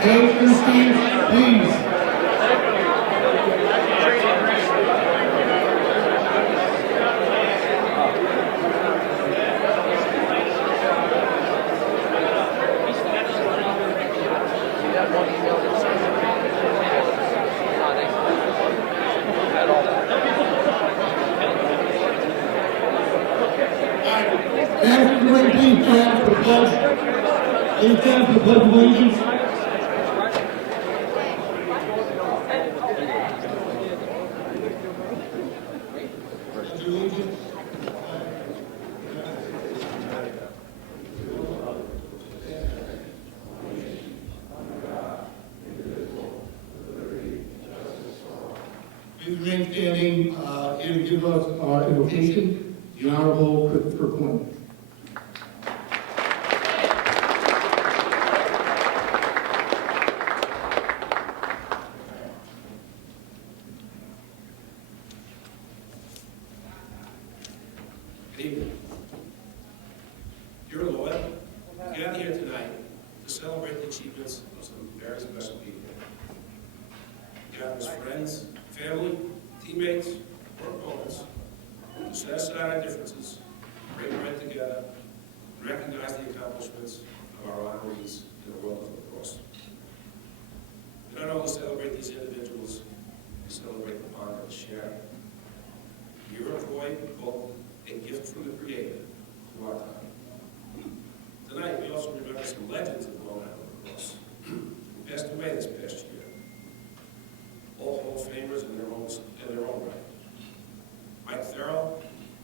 Take your seats, please. Please stand for the pledge. Please stand for the pledge of allegiance. Please remain standing here to give us our invocation, the Honorable Christopher Quinn. Good evening. Dear Lord, we gather here tonight to celebrate the achievements of some very special people. We gather as friends, family, teammates, or opponents to set aside our differences, break bread together, and recognize the accomplishments of our honorees in the world of lacrosse. We not only celebrate these individuals, we celebrate the honor of share. You're a void, hope, a gift from the Creator to our time. Tonight, we also remember some legends of Long Island lacrosse who passed away this past year. All Hall of Famers in their own right. Mike Farrell,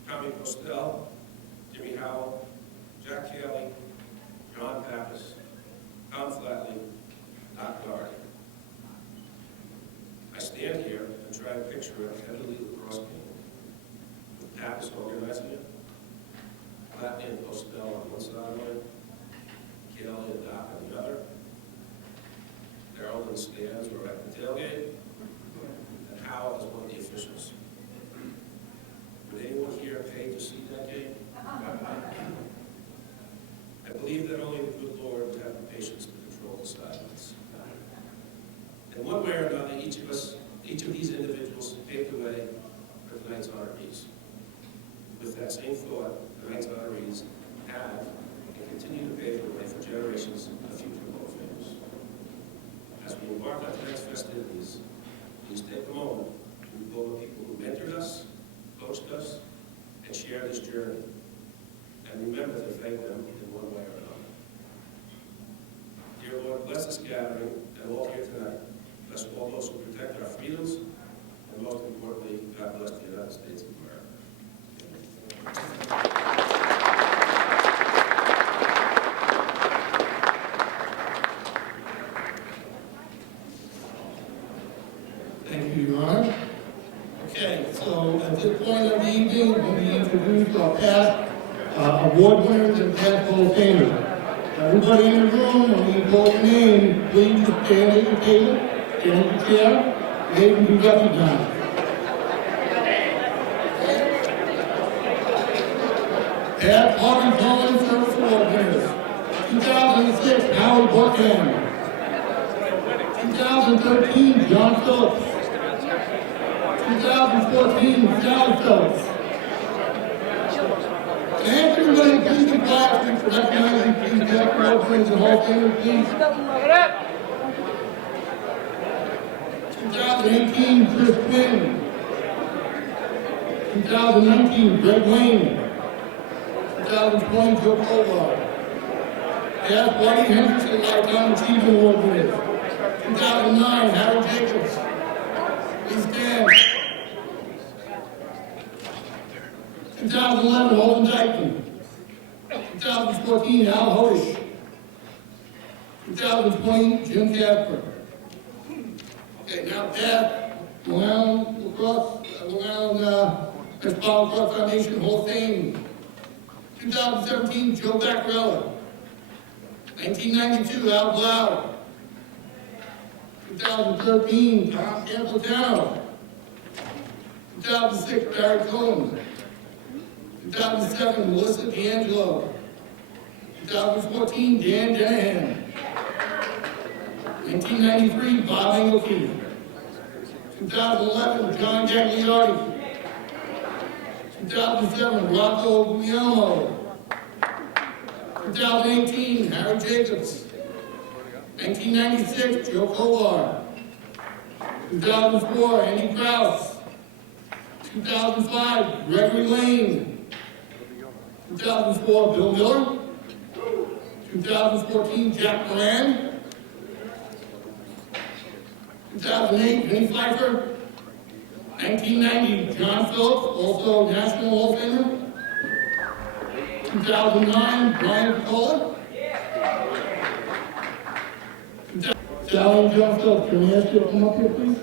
Tommy Postel, Jimmy Howell, Jack Cayley, John Pappas, Tom Flatley, Doc Doherty. I stand here and try to picture a heavily lacrosse game. Pappas organizing it, Flatley and Postel on one side of it, Cayley and Doc on the other, Darrell and Stans were at the tailgate, and Howell is one of the officials. Would anyone here pay to see that game? I believe that only the good Lord would have the patience to control the silence. In one way or another, each of these individuals paved the way for tonight's honorees. With that same thought, tonight's honorees have and continue to pave the way for generations of future Hall of Famers. As we embark on tonight's festivities, please take a moment to recall the people who mentored us, coached us, and shared this journey. And remember to thank them in one way or another. Dear Lord, bless this gathering and all here tonight. Bless all those who protect our freedoms, and most importantly, God bless the United States of America. Thank you, Your Honor. Okay, so at this point of the evening, we're going to introduce our past award winners and past Hall of Famers. Everybody in the room, when you call your name, please stand at your table, stand at your chair, and they can be recognized. Past Harvey Collins First Award winners. 2006, Howard Buckham. 2013, John Phillips. 2014, Sally Phillips. And everybody, please be quiet for recognizing these past award winners and Hall of Famers, please. 2018, Chris Quinn. 2019, Greg Lane. 2020, Joe Colvard. Past Buddy Henderson Lifetime Achievement Award winners. 2009, Harry Jacobs. Please stand. 2011, Holden Dykeman. 2014, Al Hodish. 2020, Jim Casper. Okay, now past Long Island Lacrosse, Long Island Metropolitan Lacrosse Foundation Hall of Fame. 2017, Joe Baccarella. 1992, Al Blau. 2013, Tom Campbell. 2006, Barry Combs. 2007, Melissa D'Angelo. 2014, Dan Janahan. 1993, Bob Engelke. 2011, John Gagliardi. 2007, Rocco Guglielmo. 2018, Harry Jacobs. 1996, Joe Kovar. 2004, Andy Krause. 2005, Gregory Lane. 2004, Bill Miller. 2014, Jack Moran. 2008, Vinny Pfeiffer. 1990, John Phillips, also National Hall of Famer. 2009, Brian Kohler. Sally and John Phillips, can we ask you to come up here, please?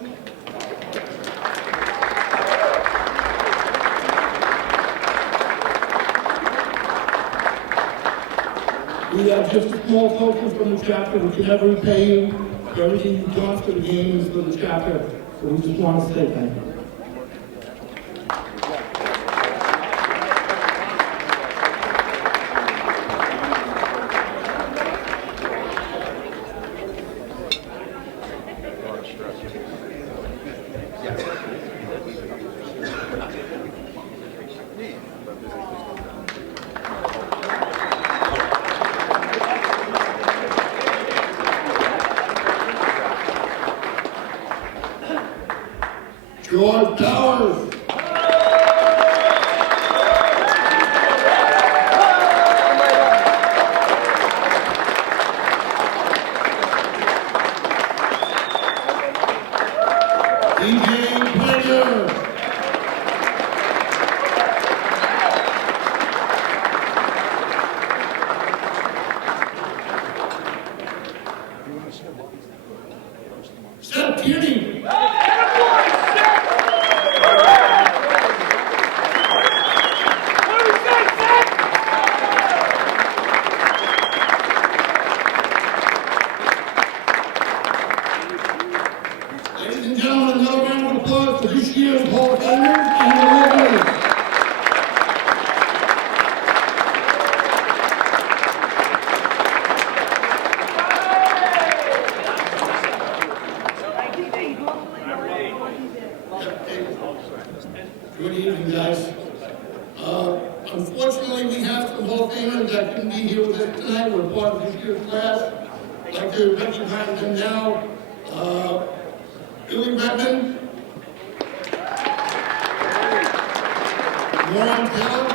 We have just a small token from the chapter. We can never repay you for everything you've done for the game and for the chapter. So we just want to say thank you. George Towers. DJ Player. Seth Tierney. Ladies and gentlemen, another round of applause for this year's Hall of Famers and the winners. Good evening, guys. Unfortunately, we have some Hall of Famers that couldn't be here with us tonight. We're part of this year's class. I'd like to recognize them now. Billy Redmond, Warren Taylor,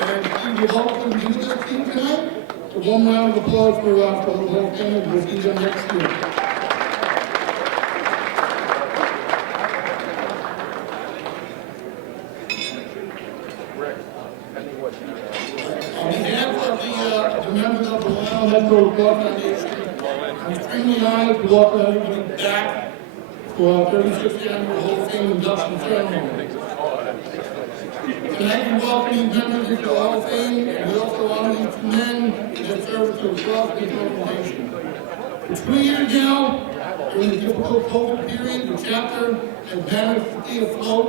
and Steve DeVoe couldn't be with us team tonight. So one round of applause for the Hall of Famers. We'll see them next year. On behalf of the members of the Lionel Metro Foundation, I'm extremely honored to welcome everybody back for our 36th annual Hall of Fame induction ceremony. Tonight we welcome these members of the Hall of Fame, and we also honor these two men in their service to across this organization. For 2 years now, during the difficult COVID period, the chapter has managed to stay afloat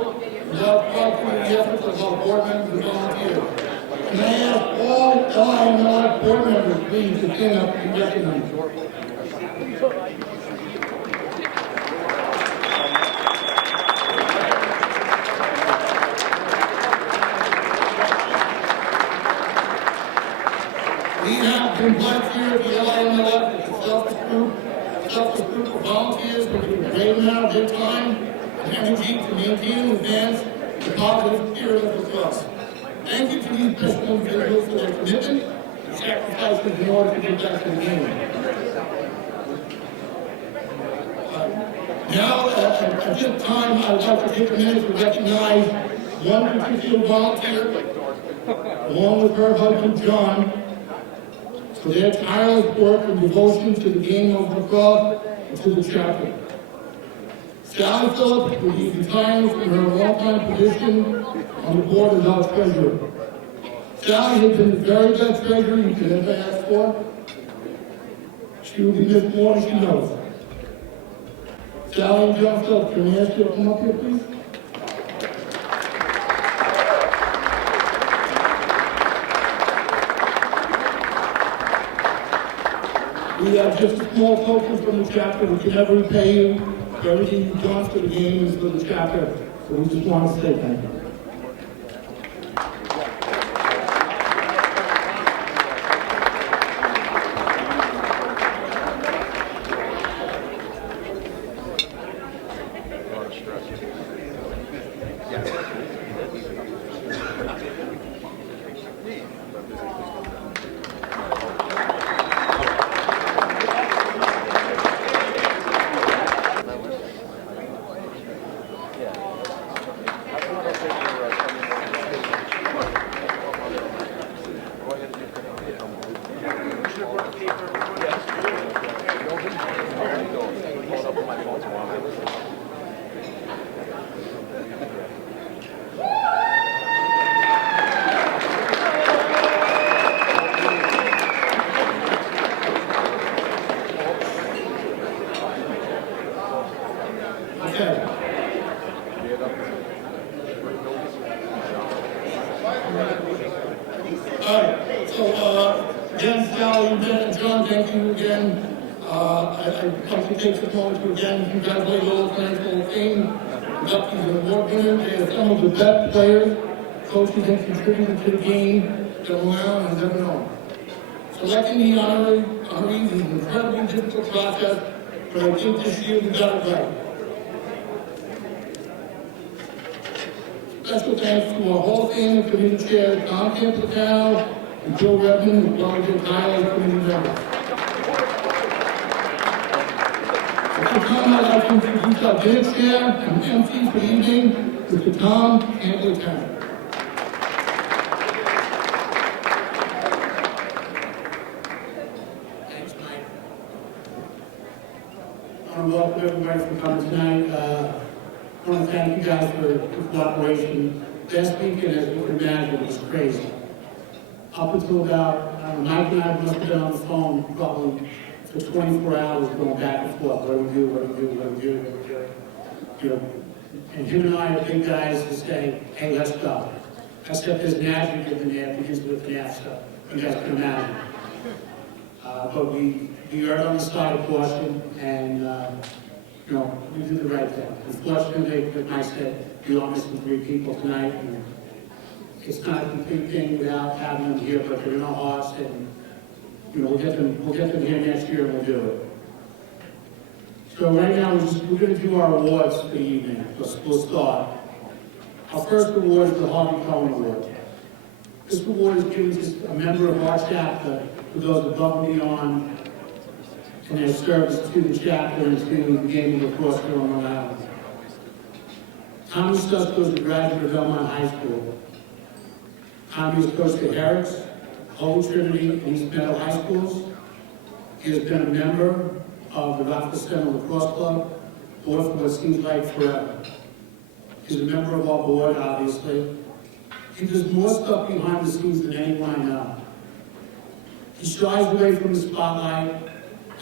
without prompting the efforts of our board members and volunteers. And I ask all LIML board members, please, to stand up and be recognized. We have been blessed here at the LIML with a selfless group of volunteers who give a great amount of their time and energy to maintain and advance the positive spirit of lacrosse. Thank you to these special individuals for their commitment and sacrifices in order to get back to the game. Now, at this time, I would like to take a minute to recognize one particular volunteer, along with her husband, John, for their tireless work and devotion to the game of lacrosse and to the chapter. Sally Phillips will be retiring from her long-time position on the board as our treasurer. Sally has been the very best treasurer you could ever ask for. She will be missed more than she knows. Sally and John Phillips, can we ask you to come up here, please? We have just a small token from the chapter. We can never repay you for everything you've done for the game and for the chapter. So we just want to say thank you. Okay. All right, so, again, Sally, Ben, and John, thank you again. I want to take this moment to again congratulate all the Lions Hall of Fame, inductees and award winners. They are some of the best players, coaches, and contributors to the game that Long Island has ever known. Selecting the honorees is an incredibly difficult process, but I think this year we got it right. Special thanks to our Hall of Fame committee chair, Tom Campbell, and Joe Redmond, as well as the entire committee members. At this time, I'd like to introduce our dinner chair and MC for the evening, Mr. Tom Campbell. Thanks, Mike. I want to welcome everybody for coming tonight. I want to thank you guys for your cooperation. Last weekend, as you can imagine, was crazy. Up until about, Mike and I must have been on the phone probably for 24 hours going back and forth. What do we do? What do we do? What do we do? What do we do? You know, and him and I are big guys to say, hey, let's go. Except there's an adjective in there, begins with an F, so you guys can imagine. But we erred on the side of caution, and you know, we did the right thing. Unfortunately, like I said, we are missing 3 people tonight, and it's not a complete thing without having them here, but they're in our hearts, and you know, we'll get them here next year, and we'll do it. So right now, we're going to do our awards for the evening. We'll start. Our first award is the Harvey Cohen Award. This award is given to a member of our chapter who goes above and beyond in their service to the chapter and to the game of lacrosse here on Long Island. Tommy Stusko is a graduate of Belmont High School. Tommy has coached at Herrick's, Holy Trinity, and East Meadow High Schools. He has been a member of the Rockville Center Lacrosse Club, board for what seems like forever. He's a member of our board, obviously. He does more stuff behind the scenes than anyone I know. He shies away from the spotlight,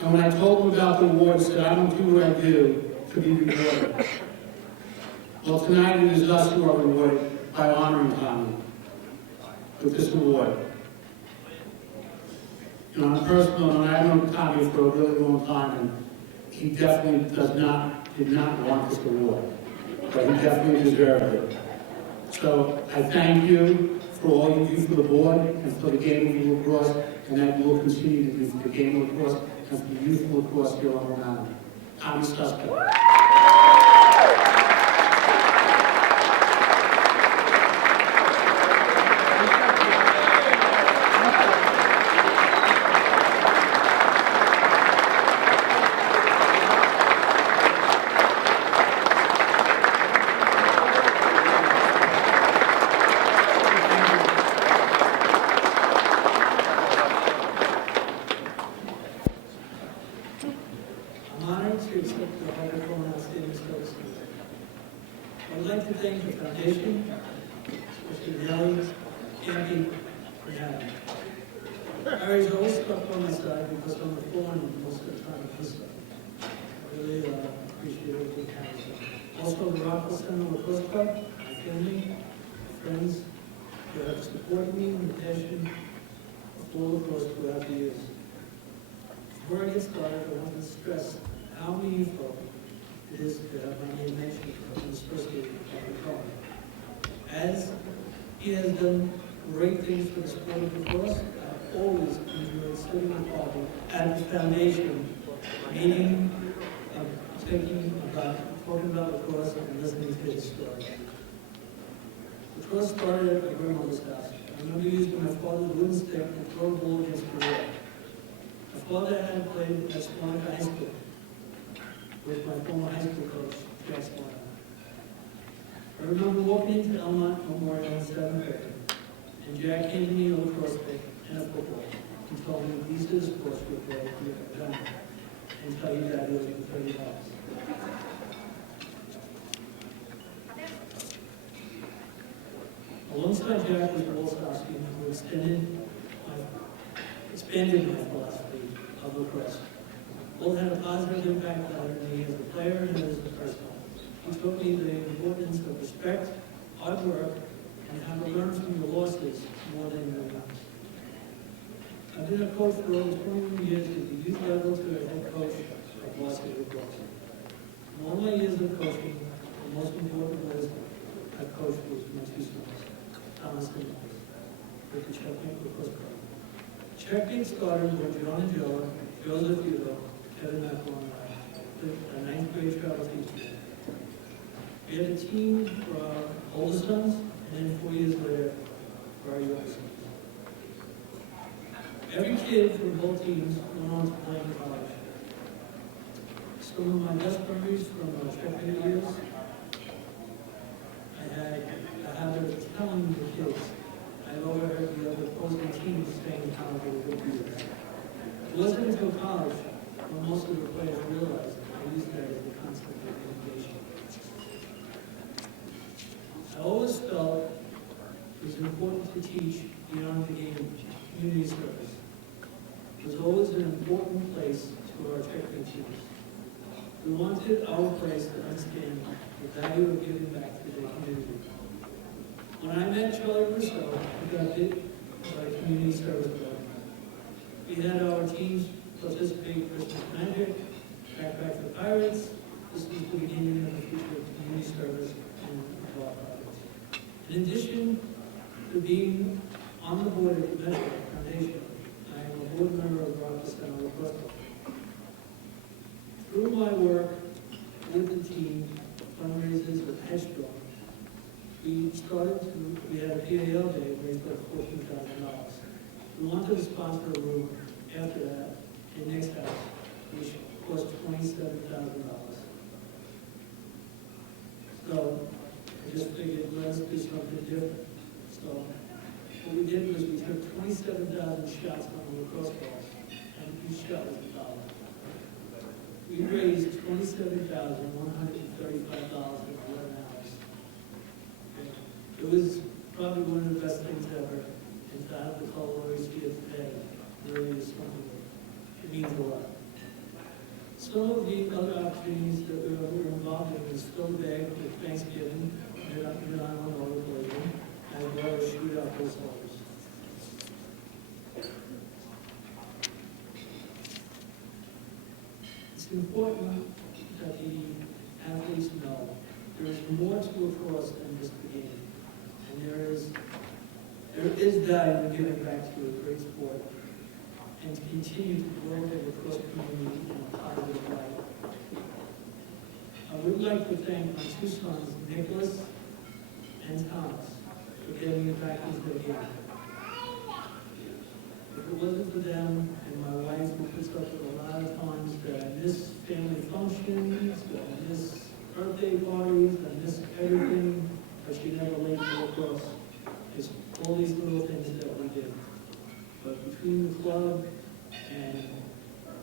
and when I told him about the award, he said, I don't do what I do to be rewarded. Well, tonight it is us who are rewarded by honoring Tommy with this award. You know, on a personal note, I've known Tommy for a really long time, and he definitely did not want this award, but he definitely deserved it. So I thank you for all you do for the board and for the game of lacrosse, and that you will continue to do for the game of lacrosse and for the youth of lacrosse here on Long Island. Tommy Stusko. I'd like to thank the foundation, especially Nellie, Andy, for having me. Harry's always stuck on my side because I'm the foreman most of the time of his side. I really appreciate everything Harry's done. Also, the Rockville Center Lacrosse Club, my family, friends, who have supported me in the passion of full lacrosse throughout the years. Before I get started, I want to stress how meaningful it is to have my name mentioned in this first meeting of the call. As he has done great things for the sport of lacrosse, I've always enjoyed sitting and talking at the foundation, meeting, talking about lacrosse and listening to his story. Lacrosse started at my grandmother's house. I remember using my father's wooden stick to throw a ball against the wall. My father had played at Sparta High School with my former high school coach, Jack Sparta. I remember walking into Elmont Memorial in 7th grade, and Jack handed me a lacrosse stick and a football. He told me these are the sports you play if you're done, and tell you that it was for $30. Alongside Jack was Walt Stosky, who expanded my philosophy of lacrosse. Walt had a positive impact on me as a player and as a person. He taught me the importance of respect, hard work, and how to learn from your losses more than your wins. I've been a coach for over 21 years at the youth level to a head coach of varsity lacrosse. In all my years of coaching, the most important was I coached was my two sons, Thomas and Mike, with the Checkmate Lacrosse Club. Checkmate started with John and Joe, Joseph Udo, Kevin McElroy, a 9th grade travel teacher. We had a team for our older sons, and then 4 years later, for our younger sons. Every kid from both teams went on to play in college. Some of my best memories from our Checkmate years, I had a habit of telling the kids I overheard the other opposing teams saying how they were good years. It wasn't until college when most of the players realized I used that as a concept of communication. I always felt it was important to teach beyond the game community service. It was always an important place to our Checkmate teams. We wanted our place to understand the value of giving back to the community. When I met Charlie Russo, we got bit by community service program. We had our teams participate in Christmas Magic, Back for Pirates. This was the beginning of the future of community service and law projects. In addition to being on the board of the Metropolitan Foundation, I am a board member of Lacrosse Club. Through my work with the team, fundraisers with Headstrong, we had a PAL day raised for $14,000. We wanted to sponsor a room after that in next house, which cost $27,000. So I just figured, let's do something different. So what we did was we took 27,000 shots on the lacrosse balls, and each shot was $1. We raised $27,135 in 11 hours. It was probably one of the best things ever, and to have the followers here today really is something that it means a lot. Some of the other opportunities that we were involved in was fill bag with Thanksgiving, Mid-Island Overblading, as well as shootout post holders. It's important that the athletes know there is more to lacrosse than just the game. And there is value in giving back to a great sport and to continue to grow the lacrosse community in a positive light. I would like to thank my two sons, Nicholas and Thomas, for getting me back into the game. If it wasn't for them and my wife, who puts up with a lot of times that I miss family functions, that I miss birthday parties, I miss everything, but she never laid me across. It's all these little things that we did. But between the club and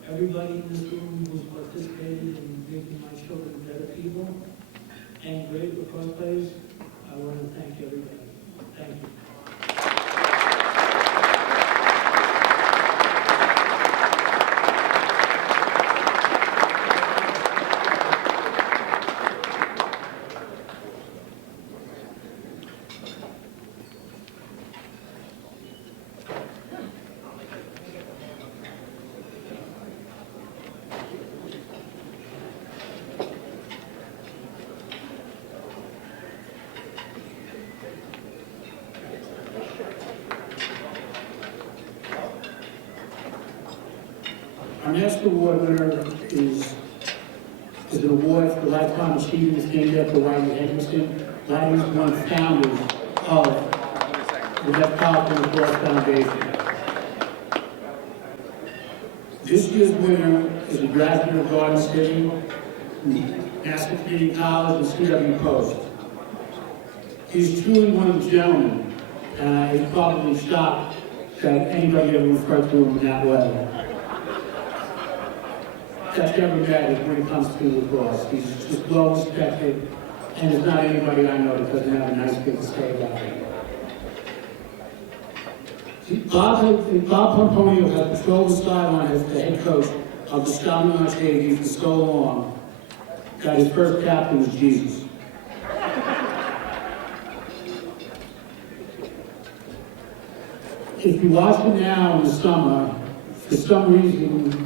everybody in this room who's participated in making my children better people and great lacrosse players, I want to thank everybody. Thank you. Our next award winner is an award for lifetime achievement named after Whitey Henderson. Whitey was one of the founders of the Metropolitan Lacrosse Foundation. This year's winner is a graduate of Garden City, National Community College, and CW Post. He's truly one of the gentlemen, and he's probably shocked that anybody ever referred to him in that way. That's ever met when it comes to lacrosse. He's just well respected, and there's not anybody I know that doesn't have a nice thing to say about him. Bob Pomponio has patrolled the sideline as the head coach of the Scotland JV for so long that his first captain was Jesus. If you watch him now in the summer, for some reason,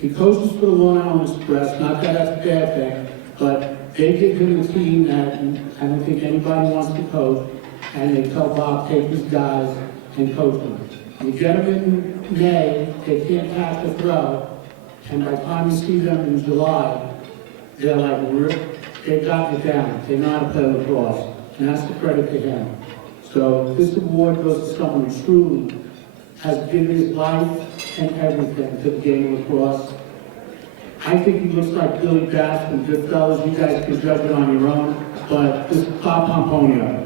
he coaches for the Long Island Express. Not that that's a bad thing, but they give him a team that I don't think anybody wants to coach, and they tell Bob, take his guys and coach them. You get them in May, they can't pass the throw, and by the time you see them in July, they're like, they've gotten it down. They know how to play lacrosse, and that's the credit to him. So this award goes to someone who truly has given his life and everything to the game of lacrosse. I think he looks like Billy Bass from Goodfellas. You guys can judge it on your own, but this is Bob Pomponio.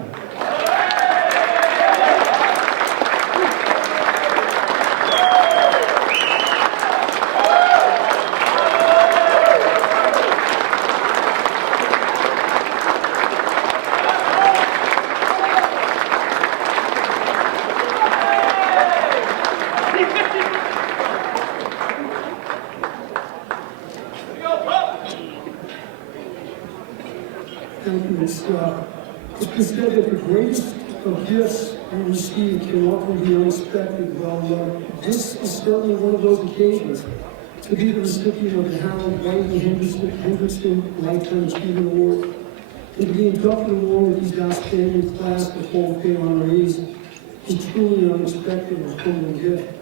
Thank you. It's been said that the greatest of gifts we receive can often be unexpected. Well, this is certainly one of those occasions. To be the recipient of the Harold Whitey Henderson Lifetime Achievement Award, and to be inducted along with these outstanding class of Hall of Fame honorees is truly an unexpected and humbling gift.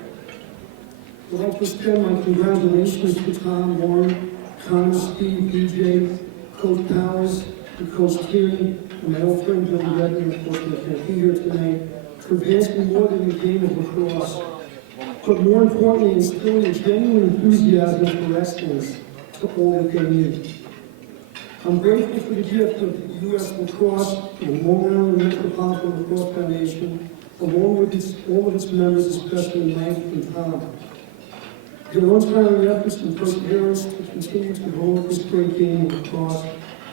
I'd like to extend my congratulations to Tom, Warren, Connor, Steve, DJ, Coach Powers, and Coach Tierney, and my old friend Billy Redmond, of course, who can't be here tonight, for advancing more than the game of lacrosse, but more importantly, instilling a genuine enthusiasm for excellence to all that they need. I'm grateful for the gift of the U.S. Lacrosse and Long Island Metropolitan Lacrosse Foundation, along with all of its members, especially Mike and Tom. Their untiring efforts and perseverance to continue to grow this great game of lacrosse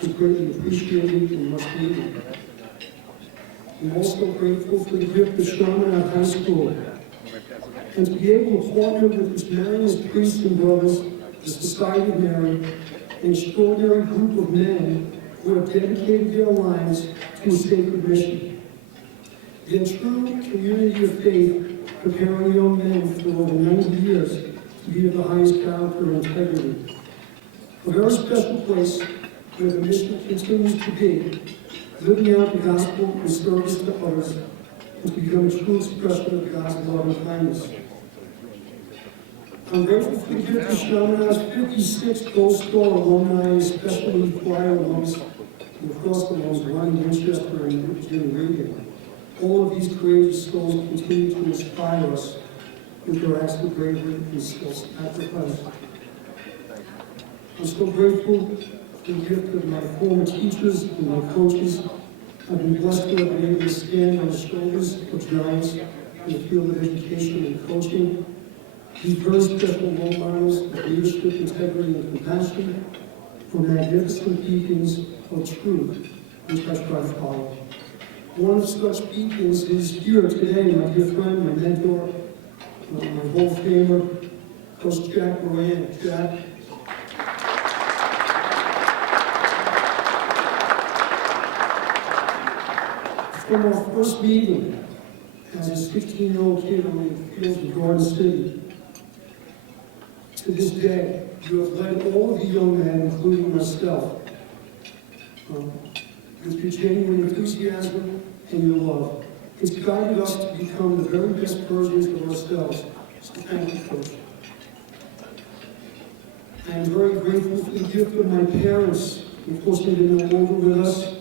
is greatly appreciated and much needed. I'm also grateful for the gift of Chaminade High School, and to be able to partner with its Marianist priests and brothers, the Society of Mary, an extraordinary group of men who have dedicated their lives to a sacred mission. Their true community of faith, preparing young men for over 90 years to be of the highest character and integrity. A very special place where the mission continues to be, living out the gospel in service to others, and to become a true expression of God's love and kindness. I'm grateful for the gift of Chaminade's 56 Gold Star alumni, especially choir alums, and lacrosse alums, Ronnie Winchester and Jim Regan. All of these courageous souls continue to inspire us with their acts of bravery and sacrifice. I'm so grateful for the gift of my former teachers and my coaches. I've been blessed to have been able to stand on the shoulders of giants in the field of education and coaching. These very special role models of leadership, integrity, and compassion are magnificent beacons of truth, which I try to follow. One of such beacons is here today, my dear friend, my mentor, my Hall of Famer, Coach Jack Moran. Jack. From our first meeting as a 16-year-old kid on the fields of Garden City, to this day, you have led all of the young men, including myself, with your genuine enthusiasm and your love. It's guided us to become the very best versions of ourselves. So thank you, Coach. I am very grateful for the gift of my parents, who forced me to no longer with us.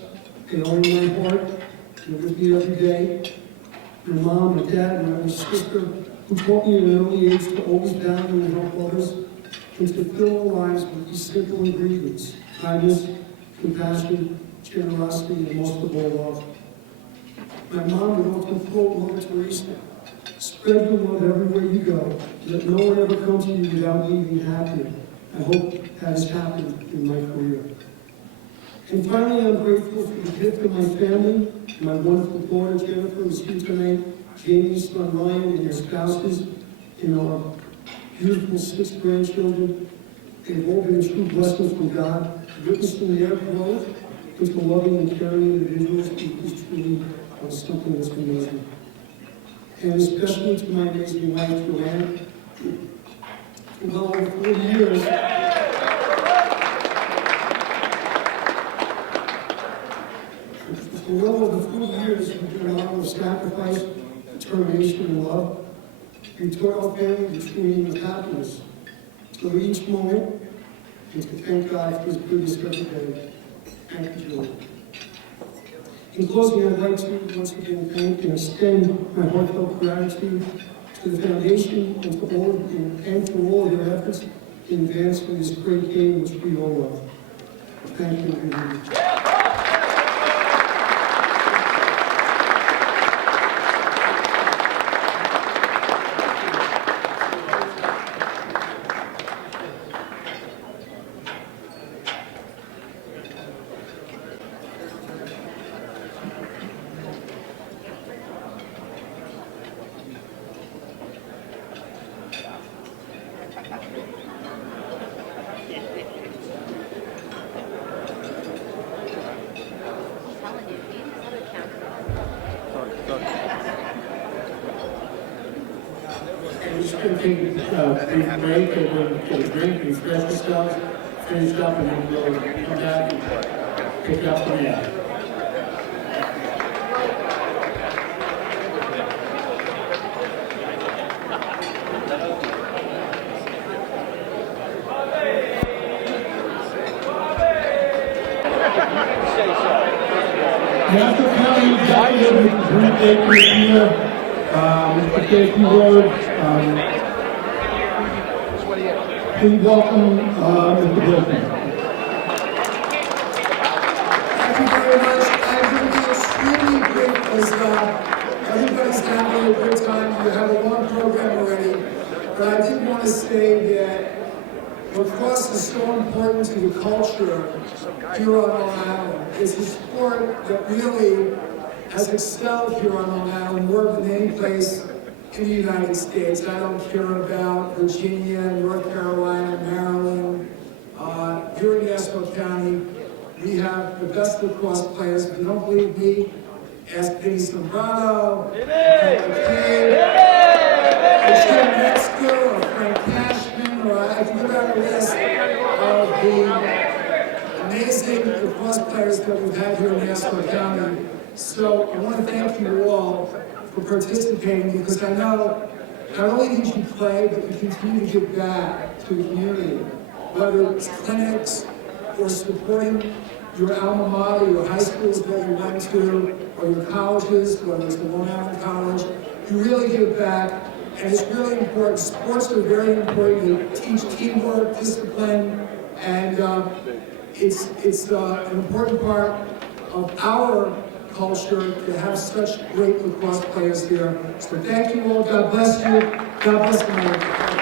They are in my heart. They're with me every day. My mom, my dad, my older sister, who taught me at an early age to always value and help others, and to fill our lives with these simple ingredients: kindness, compassion, generosity, and most of all, love. My mom would often quote Mother Teresa: "Spread the love everywhere you go. Let no one ever come to you without leaving happier." I hope that has happened in my career. And finally, I'm grateful for the gift of my family, my wonderful daughter Jennifer, who's here tonight, Jamie's son Ryan, and their spouses, and our beautiful 6 grandchildren. They've all been true blessings from God, witnessing their growth into loving and caring individuals is truly something that's amazing. And especially to my amazing wife, Joanne. For well over 40 years, for well over 40 years, we've been a model of sacrifice, determination, and love. We taught our family the true meaning of happiness, to live each moment, and to thank God for His goodness every day. Thank you, Julie. In closing, I'd like to once again thank and extend my heartfelt gratitude to the Foundation and to all of you, and for all of their efforts in advancing this great game which we all love. Thank you very much. We're just going to take a brief break and get a drink, refresh ourselves, finish up, and then we'll come back and pick up from there. National County Executive, Mr. Brent Baker is here. Mr. Casey Ward, please welcome Mr. Wilson. Thank you very much. I'm going to be extremely grateful as everybody's having a good time. You have a long program already. But I did want to say that lacrosse is so important to the culture here on Long Island. It's a sport that really has excelled here on Long Island. We're the name place in the United States. I don't care about Virginia, North Carolina, Maryland. Here in Nassau County, we have the best lacrosse players. If you don't believe me, ask Vinny Sombrano, Jim Metzger, or Frank Cashman, or I can go down the list of the amazing lacrosse players that we've had here in Nassau County. So I want to thank you all for participating, because I know not only did you play, but you continue to give back to the community, whether it's clinics or supporting your alma mater, your high schools that you went to, or your colleges, whether it's the Long Island College. You really give back, and it's really important. Sports are very important. They teach teamwork, discipline, and it's an important part of our culture to have such great lacrosse players here. So thank you all. God bless you. God bless America.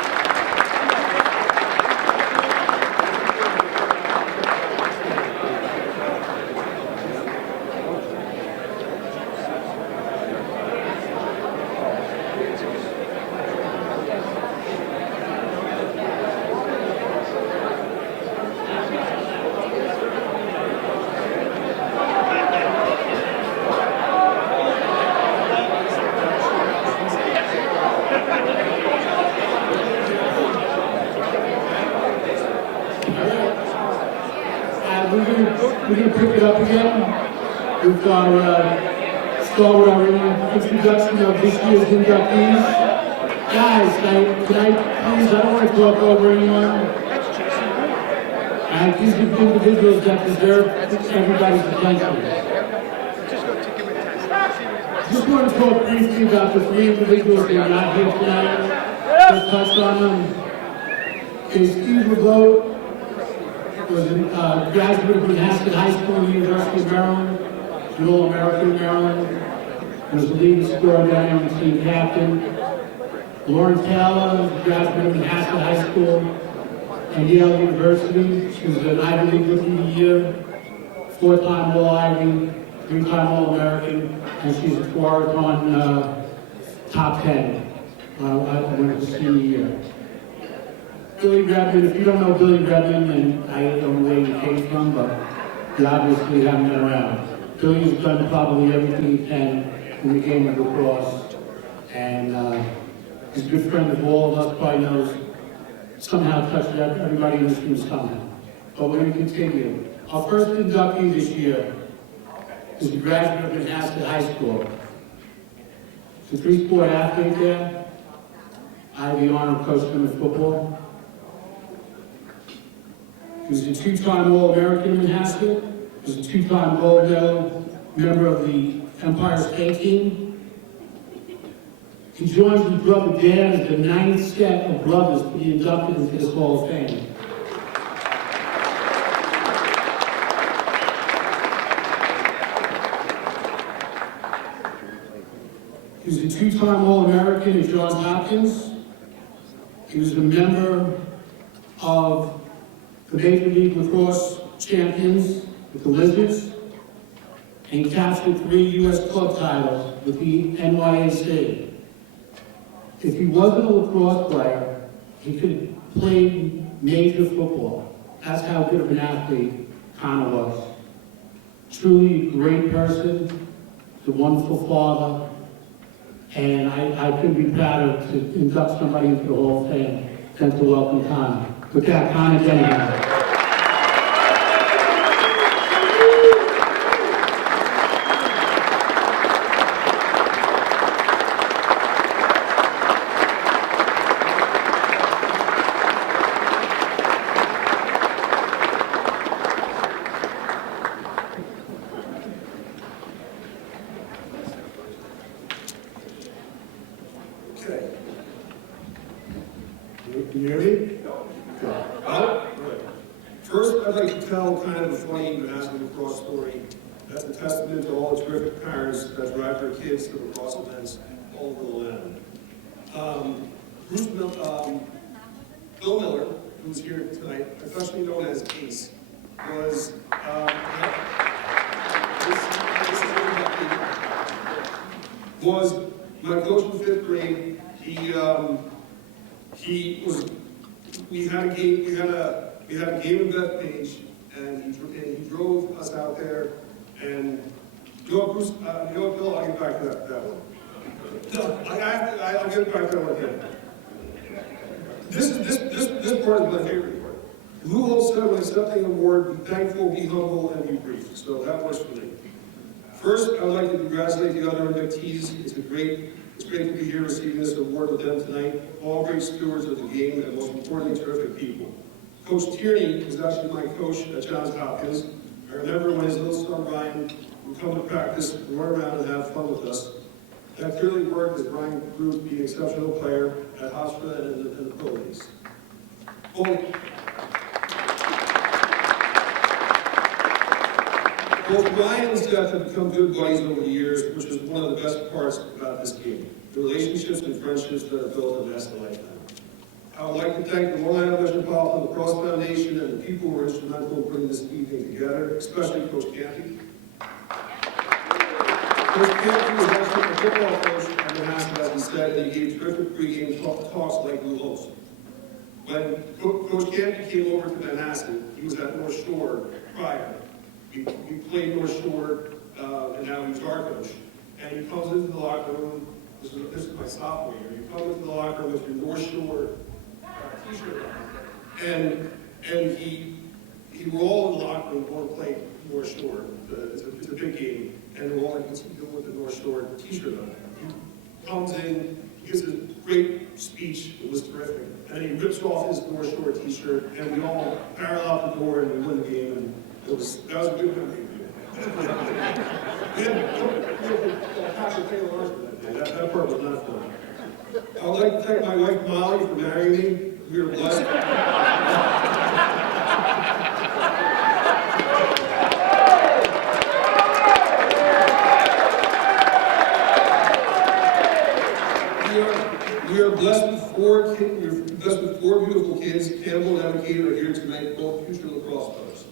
We're going to pick it up again with our start with our introduction of this year's inductees. Guys, can I please, I don't want to talk over anyone. These are individuals that deserve everybody's attention. Just want to talk briefly about the three individuals that are not here tonight. Just touched on them. Steve Revote was a graduate of Manhasset High School and the University of Maryland, an All-American in Maryland, and was a leading scorer down there and team captain. Lauren Taylor was a graduate of Manhasset High School and Yale University. She was an Ivy League Rookie of the Year, 4-time All-Ivy, 3-time All-American, and she's a Quarterton top 10 when it was senior year. Billy Redman, if you don't know Billy Redman, then I don't know where he came from, but you obviously haven't been around. Billy's done probably everything he can in the game of lacrosse, and he's a good friend of all of us, probably knows, somehow touched everybody in this room somehow. But we're going to continue. Our first inductee this year is a graduate of Manhasset High School. He's a 3-sport athlete there. I have the honor of coaching him in football. He was a 2-time All-American in Manhasset. He was a 2-time gold medal member of the Empire State Team. He joins his brother Dan as the 9th set of brothers to be inducted into this Hall of Fame. He was a 2-time All-American at Johns Hopkins. He was a member of the Major League Lacrosse champions with the Lizards, and captured 3 U.S. club titles with the NYAC. If he wasn't a lacrosse player, he could play major football. That's how good of an athlete Connor was. Truly a great person, a wonderful father, and I couldn't be prouder to induct somebody into the Hall of Fame than to welcome Connor. With that, Connor Denningham. Okay. Can you hear me? Oh, good. First, I'd like to tell kind of a funny Manhasset lacrosse story. That's a testament to all the terrific parents that drive their kids to lacrosse events all over the land. Bill Miller, who's here tonight, affectionately known as Ace, was was my coach in 5th grade. We had a game in Bethpage, and he drove us out there, and Bruce, Bill, I'll get back to that one. No, I'll get back to that one again. This part is my favorite part. Lou Holt said when accepting an award, be thankful, be humble, and be brief. So that works for me. First, I would like to congratulate the other inductees. It's great to be here receiving this award with them tonight. All great stewards of the game, and most importantly, terrific people. Coach Tierney is actually my coach at Johns Hopkins. I remember when his little son Ryan would come to practice, run around and have fun with us. That clearly worked as Ryan proved to be an exceptional player at Hofstra and in the pro leagues. Both Ryan and Steph have become good buddies over the years, which is one of the best parts about this game. The relationships and friendships that are built and last a lifetime. I would like to thank the Long Island Metropolitan Lacrosse Foundation and the people who were instrumental in putting this evening together, especially Coach Campy. Coach Campy was actually a football coach at Manhasset, as he said, and he gave terrific pregame talks like Lou Holtz. When Coach Campy came over to Manhasset, he was at North Shore prior. We played North Shore, and now he's our coach. And he comes into the locker room, this is my sophomore year, you come into the locker room with your North Shore t-shirt on. And we're all in the locker room going to play North Shore. It's a big game. And we're all like, what's he doing with the North Shore t-shirt on? He comes in, he gives a great speech. It was terrific. And he rips off his North Shore t-shirt, and we all barrel out the door and we win the game, and that was a good memory. That part was not fun. I would like to thank my wife Molly for marrying me. We were blessed. We are blessed with four beautiful kids. Campbell and Emma are here tonight, both future lacrosse players.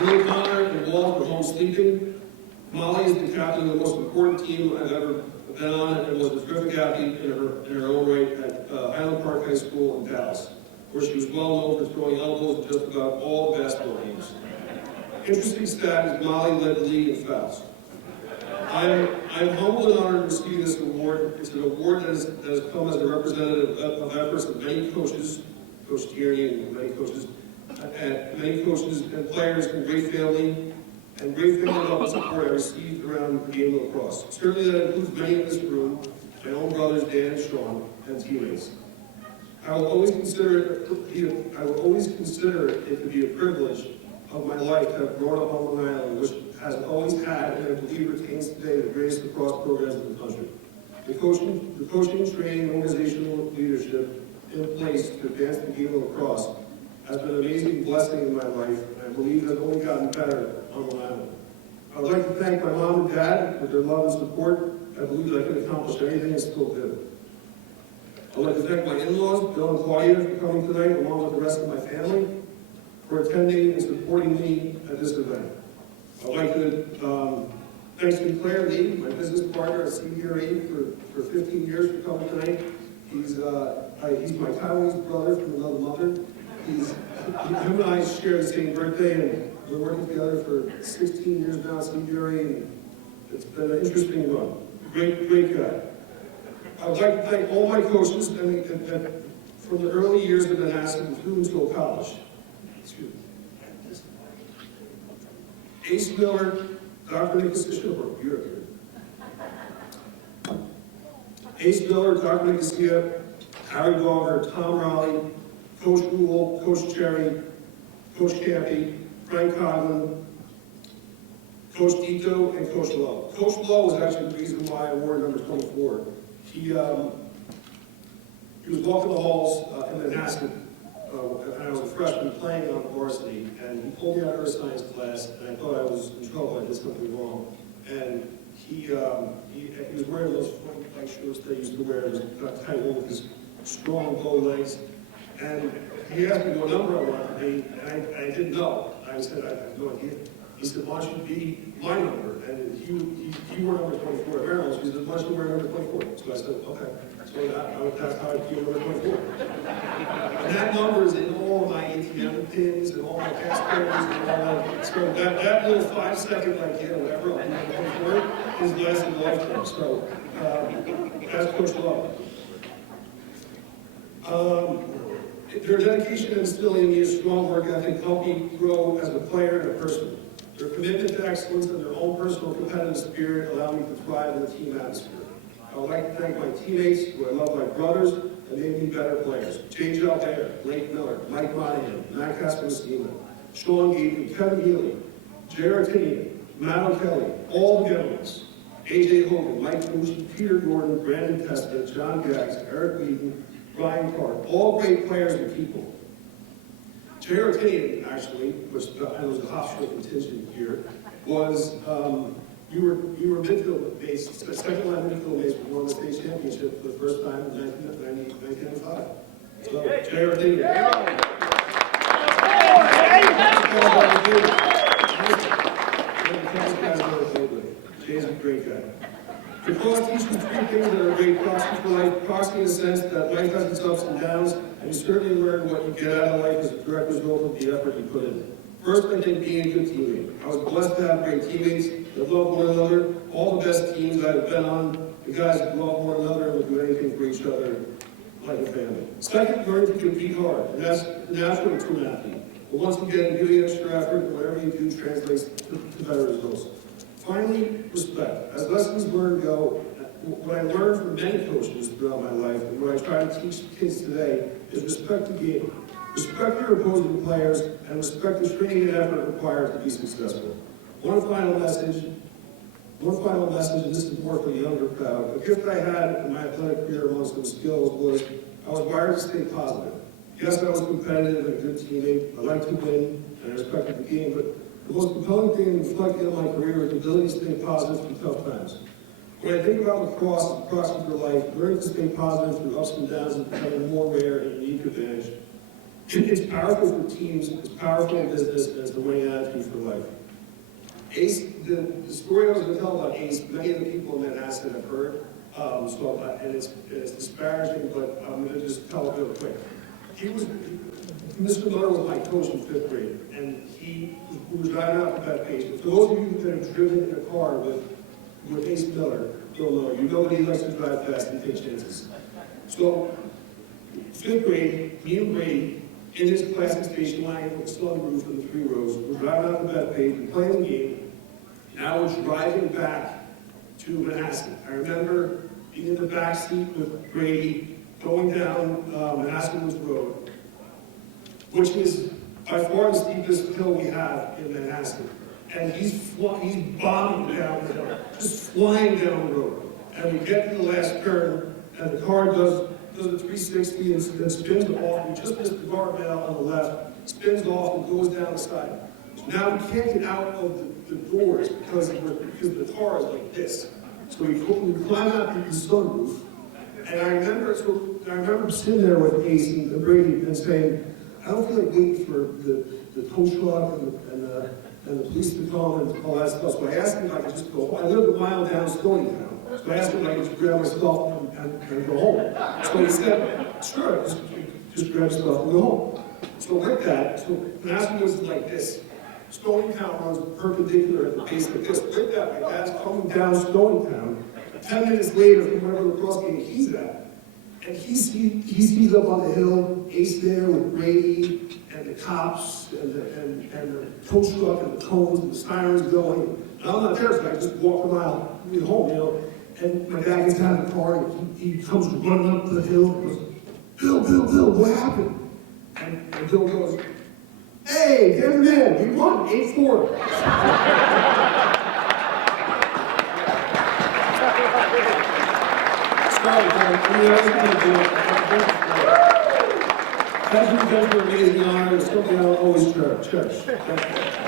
Will Connor and Walt are home sleeping. Molly is the captain of the most important team I've ever been on, and was a terrific athlete in her own right at Highland Park High School in Dallas, where she was well known for throwing elbows in just about all the basketball games. Interesting stat is Molly led the league in fouls. I'm humbled and honored to receive this award. It's an award that has come as a representative of efforts of many coaches, Coach Tierney and many coaches and players and great family love and support I received around the game of lacrosse. Certainly that includes many in this room, my own brothers Dan and Sean, and teammates. I will always consider it to be a privilege of my life to have grown up on Long Island, which has always had, and I believe retains today, the greatest lacrosse programs in the country. The coaching, training, organizational leadership in place to advance the game of lacrosse has been an amazing blessing in my life, and I believe has only gotten better on Long Island. I would like to thank my mom and dad for their love and support. I believe that I could accomplish anything and still do. I'd like to thank my in-laws, Bill and Claudia, for coming tonight, along with the rest of my family, for attending and supporting me at this event. I'd like to thank Sinclair Lee, my business partner at CBRE, for 15 years for coming tonight. He's my Taiwanese brother from another mother. Him and I share the same birthday, and we're working together for 16 years now at CBRE, and it's been an interesting run. Great guy. I would like to thank all my coaches and from the early years of Manhasset through until college. Ace Miller, Dr. Nicosia, you're here. Ace Miller, Dr. Nicosia, Harry Dogger, Tom Raleigh, Coach Rule, Coach Cherry, Coach Campy, Frank Coughlin, Coach Dito, and Coach Lowe. Coach Lowe was actually the reason why I wore number 24. He was walking the halls in Manhasset, and I was a freshman playing on varsity, and he pulled me out of earth science class, and I thought I was in trouble, I did something wrong. And he was wearing those funny white shorts they used to wear, got tight with his strong bow legs. And he asked me what number I wanted to be, and I didn't know. I said, I have no idea. He said, why don't you be my number? And he wore number 24 at Maryland, so he said, why don't you wear number 24? So I said, okay. So that's how I feel number 24. And that number is in all of my ATM pins and all my passports and all that. So that little 5-second, whatever, I'm number 24 is lasting a lifetime. So that's Coach Love. Their dedication and instilling in me a strong work ethic helped me grow as a player and a person. Their commitment to excellence and their own personal competitive spirit allowed me to thrive in the team atmosphere. I would like to thank my teammates, who I love like brothers, and made me better players. Jay Jalbert, Blake Miller, Mike Monahan, Matt Casper-Messina, Sean Gate, Kevin Healy, J.R. Tinian, Matt O'Kelly, all the Gentlemans, A.J. Hogan, Mike Bucci, Peter Gordon, Brandon Testa, John Gaggs, Eric Wheaton, Brian Clark, all great players and people. J.R. Tinian, actually, which I know is a Hofstra contingent here, was, you were midfield-based, second-line midfield-based, won the state championship for the first time in 1995. So, J.R. Tinian. Jay's a great guy. The course teaches three things that are great proxy for life. Proxy in the sense that life has its ups and downs, and you certainly learn what you get out of life as a direct result of the effort you put in. First, I think being a good teammate. I was blessed to have great teammates that love one another. All the best teams I've been on, the guys that love one another and will do anything for each other like a family. Second, learn to compete hard, and that's natural to an athlete. But once again, giving extra effort in whatever you do translates to better results. Finally, respect. As lessons learned go, what I learned from many coaches throughout my life, and what I try to teach kids today, is respect the game. Respect your opposing players, and respect the training and effort required to be successful. One final message, and this is more for the younger crowd. A gift I had in my athletic career amongst those skills was I was wired to stay positive. Yes, I was competitive and a good teammate. I liked to win, and I respected the game, but the most compelling thing reflecting on my career is the ability to stay positive through tough times. When I think about lacrosse as a proxy for life, learning to stay positive through ups and downs is becoming more rare and unique advantage. It's powerful for teams, it's powerful in business, and it's the winning attitude for life. Ace, the story I was going to tell about Ace, many of the people in that asset have heard, and it's disparaging, but I'm going to just tell it real quick. Mr. Miller was my coach in 5th grade, and he was driving out the page. For those of you that have driven in a car with Ace Miller, you'll know, you know that he likes to drive fast and take chances. So, 5th grade, me and Brady, in his classic station wagon with the sunroof and the 3 rows, we're driving out the Bethpage, we're playing the game, and I was driving back to Manhasset. I remember being in the back seat with Brady, going down Manhasset Woods Road, which is by far the steepest hill we have in Manhasset. And he's bombing down the hill, just flying down the road. And we get to the last turn, and the car does a 360 and spins off. We just missed the guardrail on the left, spins off and goes down the side. So now we can't get out of the doors because the car is like this. So we climb out through the sunroof, and I remember sitting there with Ace and Brady and saying, I don't feel like waiting for the tow truck and the police to come and all that stuff. So I asked him if I could just go home. I lived a mile down Stony Town. So I asked him if I could just grab my stuff and go home. So he said, sure, just grab stuff and go home. So with that, Manhasset was like this. Stony Town runs perpendicular at the base like this. With that, my dad's coming down Stony Town. 10 minutes later, from wherever the cross game he's at, and he sees up on the hill, Ace there with Brady and the cops and the tow truck and the cones and the sirens going. And I'm not there, so I just walk a mile home, you know. And my dad gets out of the car and he comes running up the hill and goes, Bill, what happened? And Bill goes, hey, get him in, we won, 8-4. Sorry, thank you guys for amazing honor. It's something I'll always cherish. Thank you.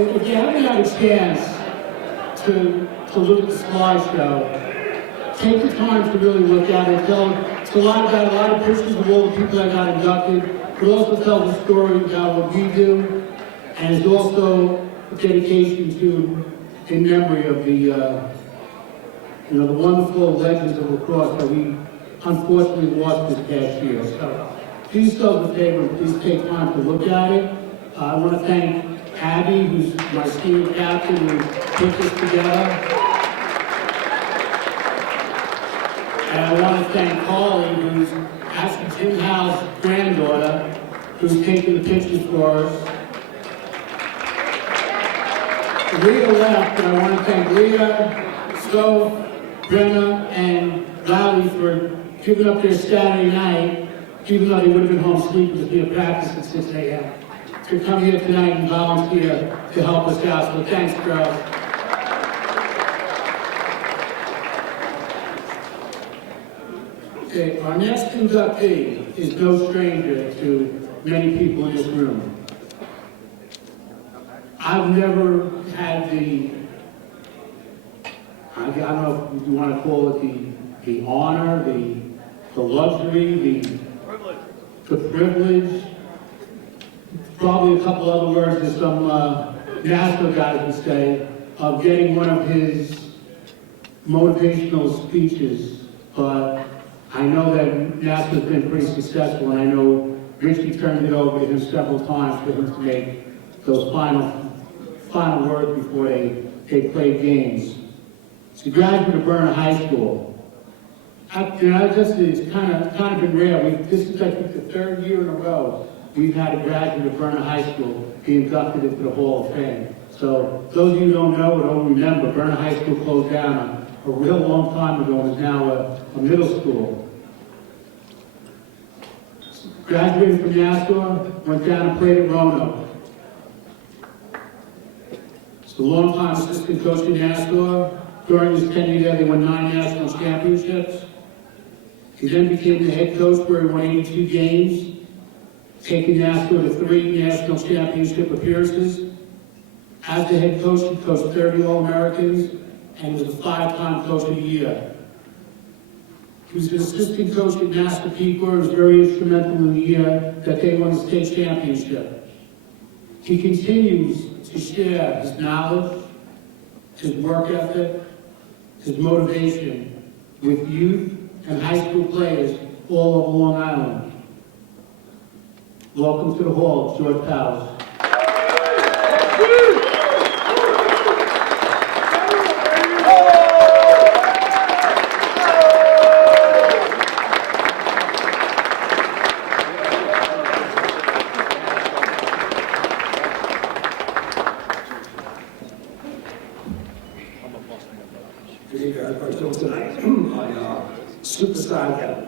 If you haven't had a chance to look at the slideshow, take the time to really look at it. It's a lot of pictures of all the people that got inducted. It also tells a story about what we do, and it's also a dedication to, in memory of the wonderful legends of lacrosse that we unfortunately lost this past year. So please do us a favor and please take time to look at it. I want to thank Abby, who's my senior captain, who put this together. And I want to thank Holly, who's actually Tim Howe's granddaughter, who's taking the pictures for us. Leah left, and I want to thank Leah, Stowe, Brenna, and Lally for giving up their Saturday night, even though they would have been home sleeping to be at practice at 6 a.m. to come here tonight and volunteer to help us out. So thanks, girls. Okay, our next inductee is no stranger to many people in this room. I've never had the I don't know if you want to call it the honor, the luxury, the privilege, probably a couple other words that some NASCAR guys would say, of getting one of his motivational speeches. But I know that NASCAR's been pretty successful, and I know Richie turned it over to him several times for him to make those final words before they played games. He's a graduate of Burner High School. It's kind of been rare. This is, I think, the third year in a row we've had a graduate of Burner High School be inducted into the Hall of Fame. So those of you who don't know or don't remember, Burner High School closed down a real long time ago and is now a middle school. Graduated from NASCAR, went down and played at Roanoke. He's a long-time assistant coach in NASCAR. During his tenure there, they won 9 national championships. He then became the head coach where he won 82 games, taking NASCAR to 3 national championship appearances. As the head coach, he coached 30 All-Americans and was a 5-time Coach of the Year. He was an assistant coach at NASCAR Peacock and was very instrumental in the year that they won the state championship. He continues to share his knowledge, his work ethic, his motivation with youth and high school players all over Long Island. Welcome to the Hall, George Powers. Good evening, everybody. So tonight, my superstar again.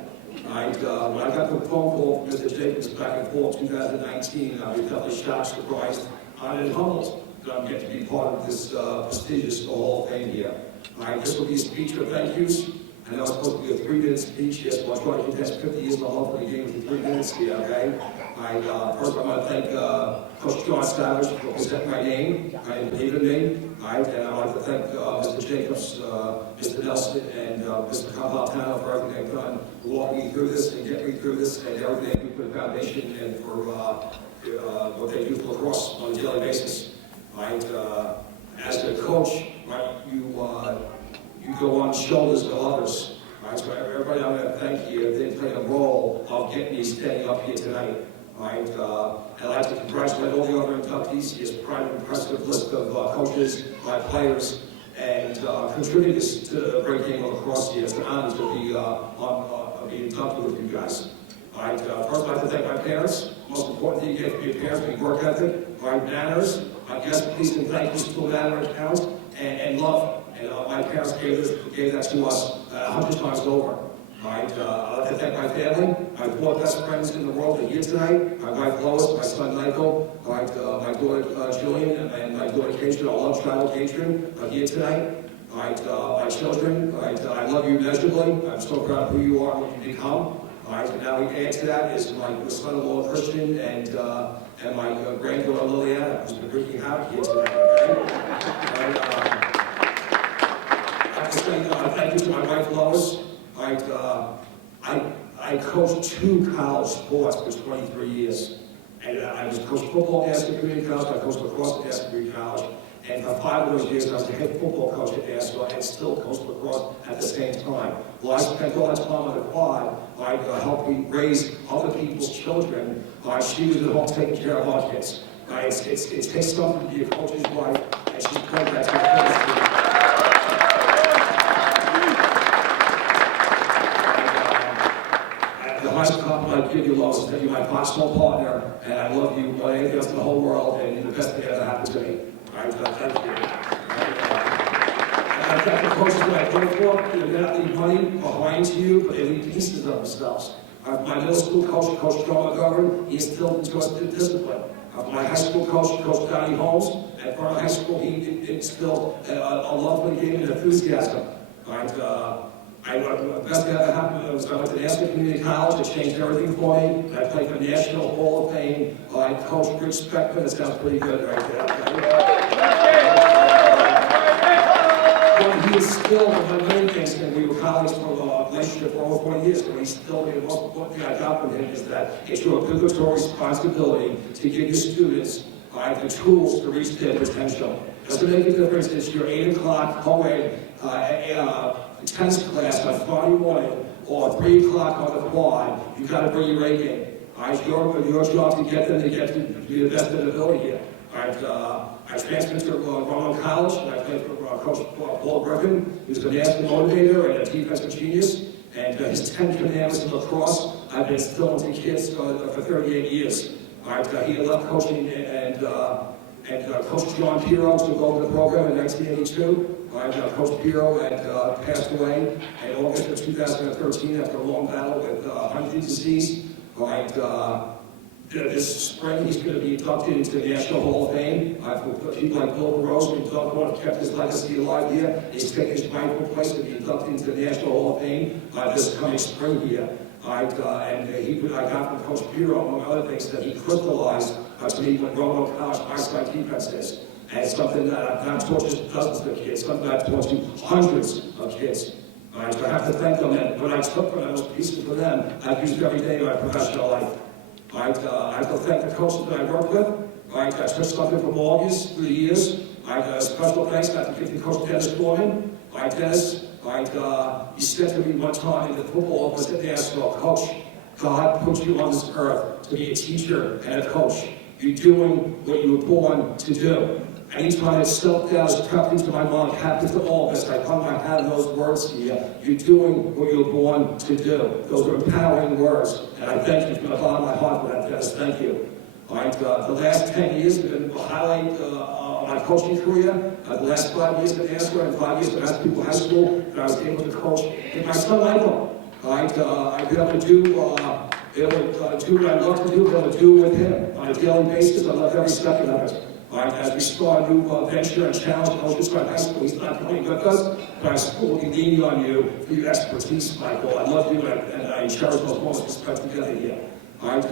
When I got the phone call from Mr. Jacobs back in fall 2019, I was definitely shocked, surprised, honored, and humbled that I'm getting to be part of this prestigious Hall of Fame here. This will be a speech for thank yous. I know it's supposed to be a 3-minute speech, yes, but I'll try to keep that 50 years of my life for the game in 3 minutes here, okay? First, I want to thank Coach John Savage for presenting my name and believing me. And I'd like to thank Mr. Jacobs, Mr. Nelson, and Mr. Cavalcano for everything they've done, walking me through this and getting me through this, and everything they do for the foundation and for what they do for lacrosse on a daily basis. As a coach, you go on the shoulders of others. So everybody I'm going to thank you, they played a role of getting me standing up here tonight. I'd like to congratulate all the other inductees. He has quite an impressive list of coaches, players, and contributors to the great game of lacrosse here. It's an honor to be inducted with you guys. First, I'd like to thank my parents. Most important thing you get from your parents being work ethic, manners, please and thank you for manner and count, and love. And my parents gave that to us 100 times over. I'd like to thank my family. My 4 best friends in the world are here tonight. My wife Lois, my son Michael, my daughter Jillian, and my daughter Katrin, our love child Katrin, are here tonight. My children, I love you immeasurably. I'm so proud of who you are and what you become. And now we add to that is my son-in-law Christian and my granddaughter Liliana, who's been drinking out here tonight. Okay? I have to say thank you to my wife Lois. I coached 2 college sports for 23 years. And I was coached football at Astor Community College, I coached lacrosse at Astor Community College. And for 5 of those years, I was the head football coach at Astor and still coached lacrosse at the same time. Well, I spent all that time on the quad, helping raise other people's children. She was at home taking care of our kids. It takes something to be a coach's wife, and she's played that to the I give you Lois, that you're my possible partner, and I love you more than anything else in the whole world, and you're the best thing that ever happened to me. Thank you. I thank the coaches that I work for. They don't leave money behind to you, but they leave pieces of themselves. My middle school coach, Coach John McGovern, he instilled into us discipline. My high school coach, Coach Donnie Holmes, at Burner High School, he instilled a love for the game and enthusiasm. The best thing that ever happened was I went to Astor Community College. It changed everything for me. I played for the National Hall of Fame. I coached Rich Speckman. It sounds pretty good right there. he is still one of many things, and we were colleagues for a relationship for over 20 years, but he's still, the most important thing I got from him is that it's your obligatory responsibility to give your students the tools to reach their potential. Doesn't make a difference if you're 8 o'clock co-ed tennis class on Friday morning or 3 o'clock on the quad, you've got to bring your A game. It's your job to get them to be the best of their ability here. I transferred to Roanoke College, and I played for Coach Paul Griffin. He was a master motivator and a defensive genius. And his 10 commandments in lacrosse, I've been instilling to kids for 38 years. He left coaching and Coach John Pirro took over the program in 1982. Coach Pirro had passed away in August of 2013 after a long battle with Huntington's disease. This spring, he's going to be inducted into the National Hall of Fame. People like Bill Rose and Doug Moore have kept his legacy alive here. He's taken his rightful place to be inducted into the National Hall of Fame this coming spring here. I got from Coach Pirro, among other things, that he crystallized to me what Roanoke College high-side defense is. And it's something that I've not taught just dozens of kids, something that I've taught to hundreds of kids. So I have to thank them, and what I took from those pieces for them, I've used every day of my professional life. I have to thank the coaches that I work with. I took something from all of you through the years. Special thanks to give Coach Dennis Gorman. Dennis, he said to me one time in the football office at Nassau, Coach, God put you on this earth to be a teacher and a coach. You're doing what you were born to do. Anytime it's self-doubt is crept into my mind, happens to all of us. I hung my hat on those words here. You're doing what you were born to do. Those are empowering words, and I thank you from the bottom of my heart for that, Dennis. Thank you. The last 10 years have been a highlight of my coaching career. The last 5 years at Nassau and 5 years at Massachusetts High School, that I was able to coach with my son Michael. I've been able to do what I love to do, be able to do with him on a daily basis. I love every second of it. As we start a new venture and challenge Coaches High School, he's not coming with us, but I will be leaning on you for your expertise, Michael. I love you, and I cherish those moments we spent together here. As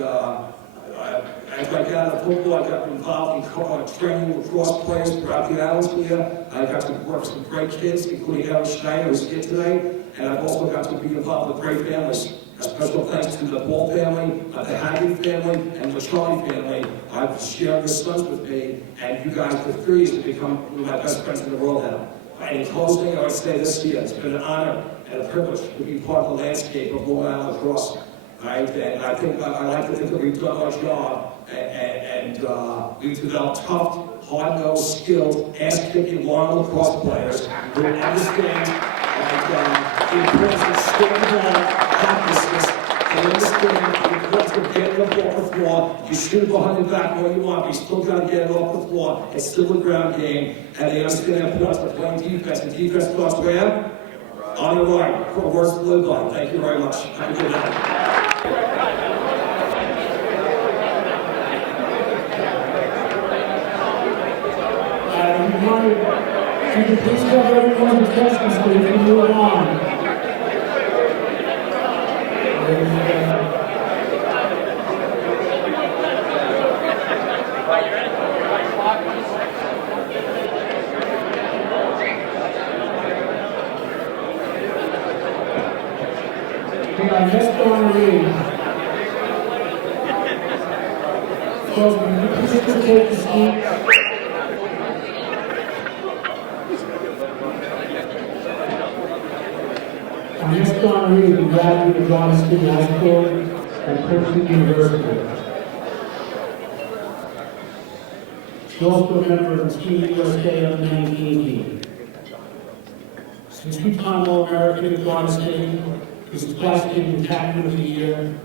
I got out of football, I got involved in training lacrosse players throughout the islands here. I got to work with some great kids, including Aaron Schneider, who's here today, and I've also got to be involved with great families. A special thanks to the Ball family, the Haggard family, and the Charlie family. I've shared your sons with me, and you guys for 3 years have become one of my best friends in the world now. And in closing, I would say this year, it's been an honor and a privilege to be part of the landscape of Long Island lacrosse. And I think I like to think that we've done our job, and we've developed tough, hard-nosed, skilled, ass-kicking Long Island lacrosse players who understand the importance of scoring ball. They understand the importance of getting up off the floor. You shoot it behind the back all you want, but you still got to get it off the floor. It's still a ground game, and they understand the importance of playing defense. And defense starts where? On the right. Words to live by. Thank you very much. Have a good night. Could you please have everyone's attention so we can move on? Next on the lead. So, please take the seat. Next on the lead, we graduated of Lacrosse High School and Princeton University. She's also a member of the Team USA Under 19 team. She's a two-time All-American at Lacrosse. He was class team captain of the year, and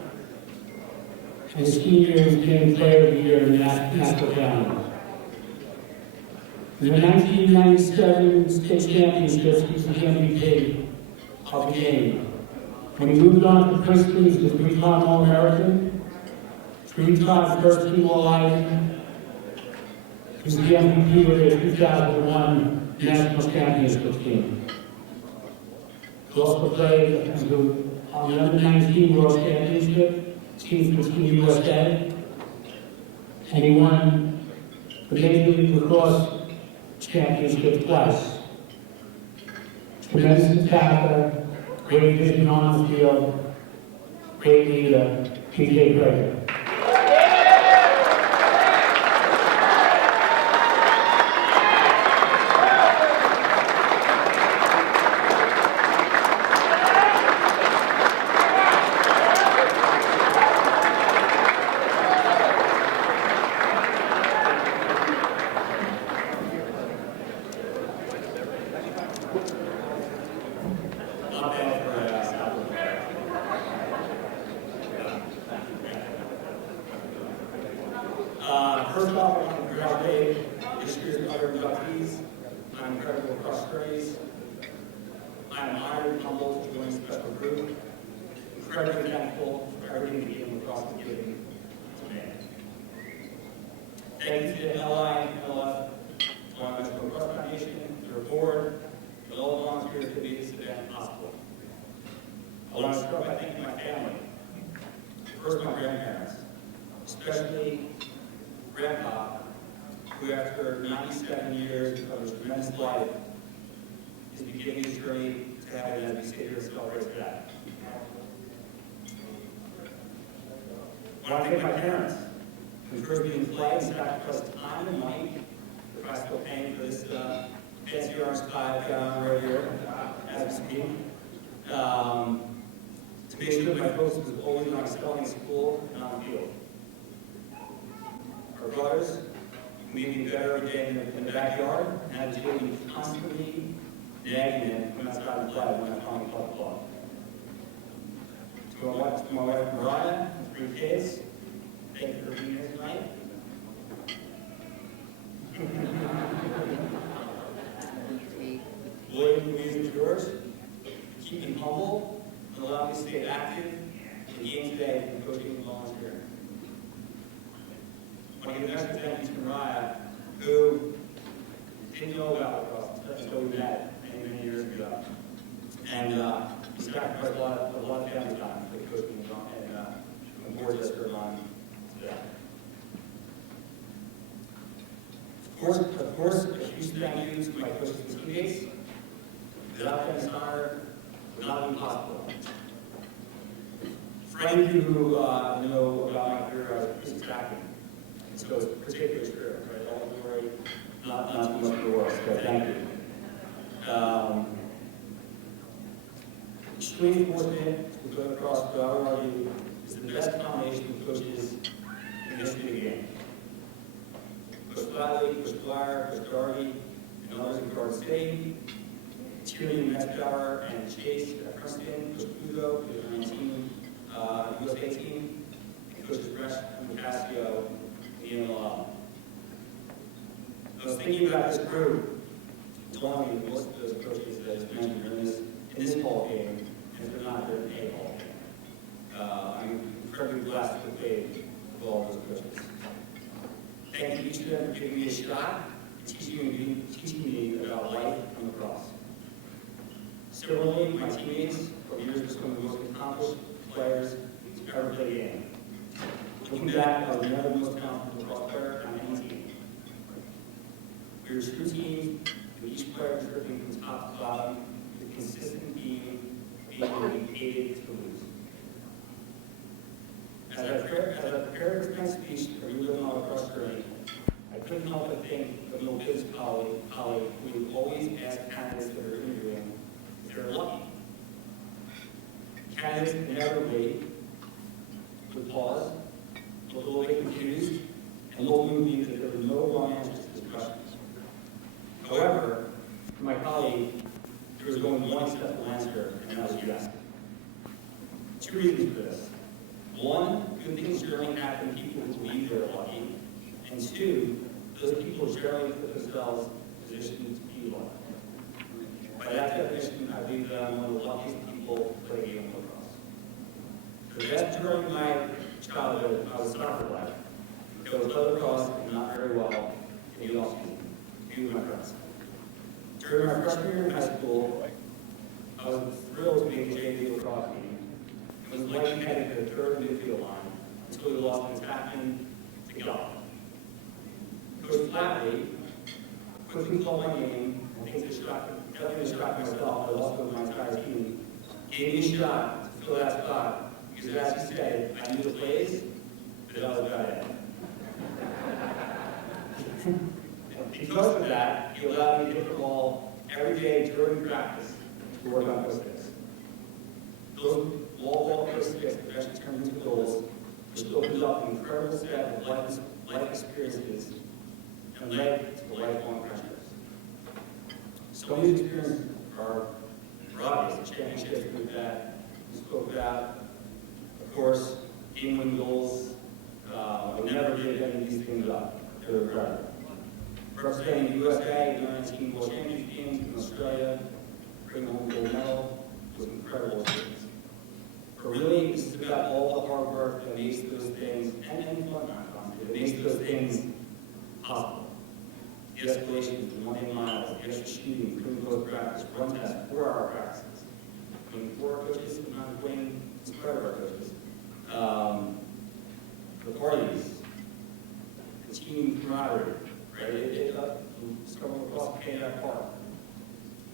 his senior year he became player of the year in the national county. In the 1997 state championships, he was the MVP of the game. When he moved on to Princeton, he was a three-time All-American, three-time first-team All-Ireland. He was the MVP of the 2001 national championship team. He also played on the Under-19 World Championship, team for Team USA, and he won the Major League Lacrosse Championship twice. tremendous attacker, great vision on the field, great leader, PJ Prager. First off, I want to congratulate this year's other inductees on incredible Lacrosse stories. I am honored and humbled to join this special group. Incredibly thankful for everything the game of lacrosse is giving today. Thank you to the LI and LF, to my Metropolitan Lacrosse Foundation, their board, and all the volunteers that made this event possible. I want to start by thanking my family. First, my grandparents, especially Grandpa, who after 97 years of his tremendous life is beginning his journey to heaven as we sit here and celebrate today. I want to thank my parents, who encouraged me to play and sacrificed time and money, the price of paying for this fancy orange tie right here as we speak, to make sure that my focus was always on excelling in school and on the field. Our brothers, who made me better every day in the backyard, and had to deal with me constantly nagging them when outside and play when I finally caught the ball. To my wife Mariah, and 3 kids, thank you for being here tonight. William, Louise, and George, keep me humble and allow me to stay active in the game today and coaching and volunteering. I want to give an extra thank you to Mariah, who didn't know about lacrosse until we met many years ago. And we sacrificed a lot of family time for the coaching and I'm board just for on today. Of course, a huge thank you to my coaches and teammates. Without them, this honor would not be possible. For any of you who know about my career, I was a police captain. So it's particularly true, right? All the glory, not too much reward, so thank you. Extreme enforcement with Lacrosse, I would argue, is the best combination of coaches in the history of the game. Coach Flatley, Coach Dwyer, Coach Darby, and others in Garden State, Tierney, Metzbauer, and Chase at Princeton, Coach Ugo, Coach 19, USA team, and Coach Fresh and Casio. I was thinking about this group, telling me most of those coaches that I mentioned are in this ball game, and if they're not, they're in a ball game. I'm incredibly blessed to play with all those coaches. Thank you each of them for giving me a shot, teaching me about life and lacrosse. Similarly, my teammates over the years have become the most accomplished players to ever play the game. Looking back, I was never the most talented lacrosse player on any team. We were true teams, with each player contributing from top to bottom, with a consistent being hated to lose. As I prepared for tonight's speech for reliving our lacrosse journey, I couldn't help but think of an old business colleague who would always ask candidates that were interviewing if they're lucky. Candidates inevitably would pause, look a little bit confused, and look moving that there were no wrong answers to this question. However, for my colleague, there was only one acceptable answer, and that was yes. 2 reasons for this. 1, good things generally happen to people who believe they're lucky, and 2, those people generally put themselves in positions to be lucky. By that definition, I believe that I'm one of the luckiest people to play the game of lacrosse. For the vast majority of my childhood, I was soccer player. I was lacrosse and not very well in the off-season, due to my friends. During my freshman year in high school, I was thrilled to be in the JV lacrosse team and was likely headed to the third midfield line until we lost in Tappan to golf. Coach Flatley quickly called my name and things distracted myself, but also gave me a shot to fill that spot, because as he said, I knew the plays, but I was bad at it. Because of that, he allowed me to hit the ball every day during practice to work on those things. Those wall ball sticks eventually turned into goals, which opened up an incredible set of life experiences and led to lifelong friendships. Some of these experiences are obvious. The championships we spoke about, of course, game-winning goals. I would never give any of these things up. They're incredible. Representing the USA, the 19 World Championship Games in Australia, bringing home a gold medal was an incredible experience. But really, this is about all the hard work that makes those things, and fun, honestly, that makes those things possible. The escalations, the 1 miles, the extra shooting, pre-post practice, run tests, 4-hour practices. Between 4 coaches, sometimes between some of our coaches. The parties, the team camaraderie, right? It someone across the Canada Park.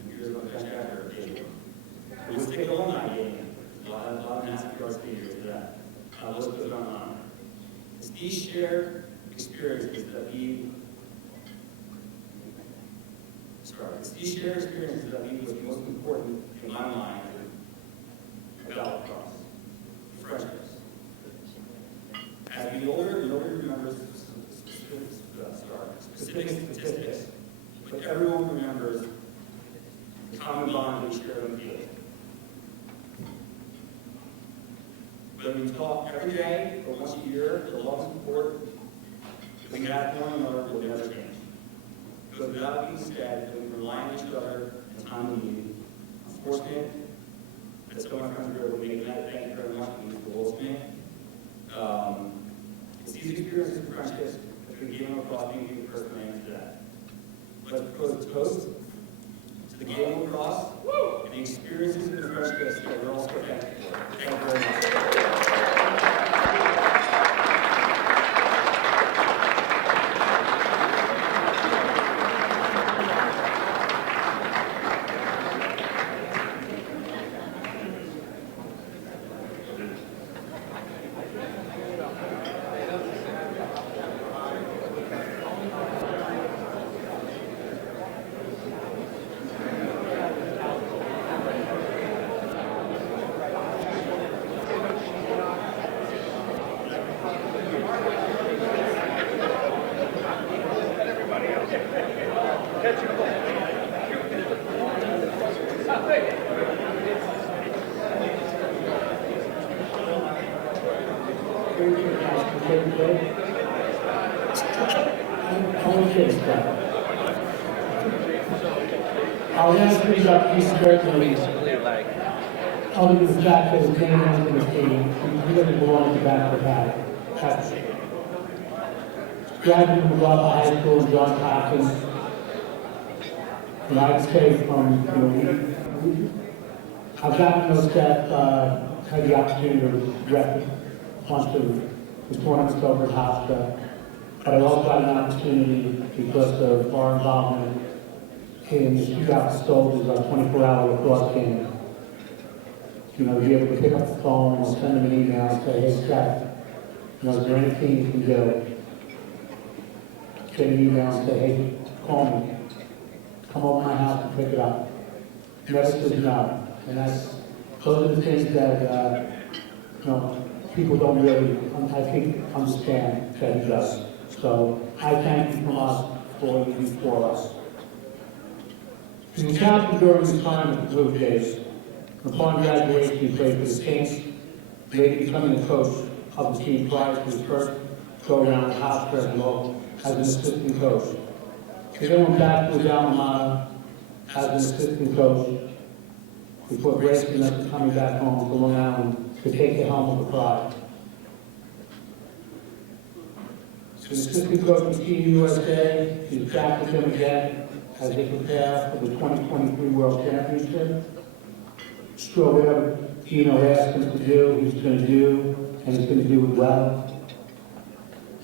And here's what the after occasionally. It was the alumni game. A lot of massive yard speakers to that. Let's put it on. It's these shared experiences that lead. It's these shared experiences that lead what's most important in my mind about lacrosse. Friendships. As we get older, nobody remembers specific statistics, but everyone remembers the common bond we share on the field. Whether we talk every day or once a year, the love and support that we have for one another will never change. Because without being said, when we rely on each other in time of need, I'm fortunate that some of my friends were able to make that. Thank you very much for the Wolfsman. It's these experiences and friendships that can give across being the person I am today. Let's propose a toast to the game of lacrosse and the experiences and the friendships that we're all so thankful for. Thank you very much. I'll ask you about these certainly, other than the fact that the game has been seen, he doesn't belong to the back of the pack. That's graduated from Lacrosse High School, John Hopkins. And I'd say I've gotten those that had the opportunity to rep a bunch of the tournaments over at Hofstra. But I also got an opportunity because of our involvement in the Shootout Soldiers, our 24-hour lacrosse game. To be able to pick up the phone or send them an email and say, hey, Scott, is there anything you can do? Get an email and say, hey, call me. Come over to my house and pick it up. Never says no. And those are the things that, people don't really, I think, understand that he does. So I thank you from us for you for us. He was captain during his time at the Blue Jays. Upon graduation, he played for the Saints, later becoming a coach of the team prior to his first go-around at Hofstra as an assistant coach. He then went back to his alma mater as an assistant coach before gracing us and coming back home to Long Island to take the helm of the pride. As assistant coach of Team USA, he's back with him again as they prepare for the 2023 World Championship. Sure, whatever asked him to do, he's going to do, and he's going to do it well.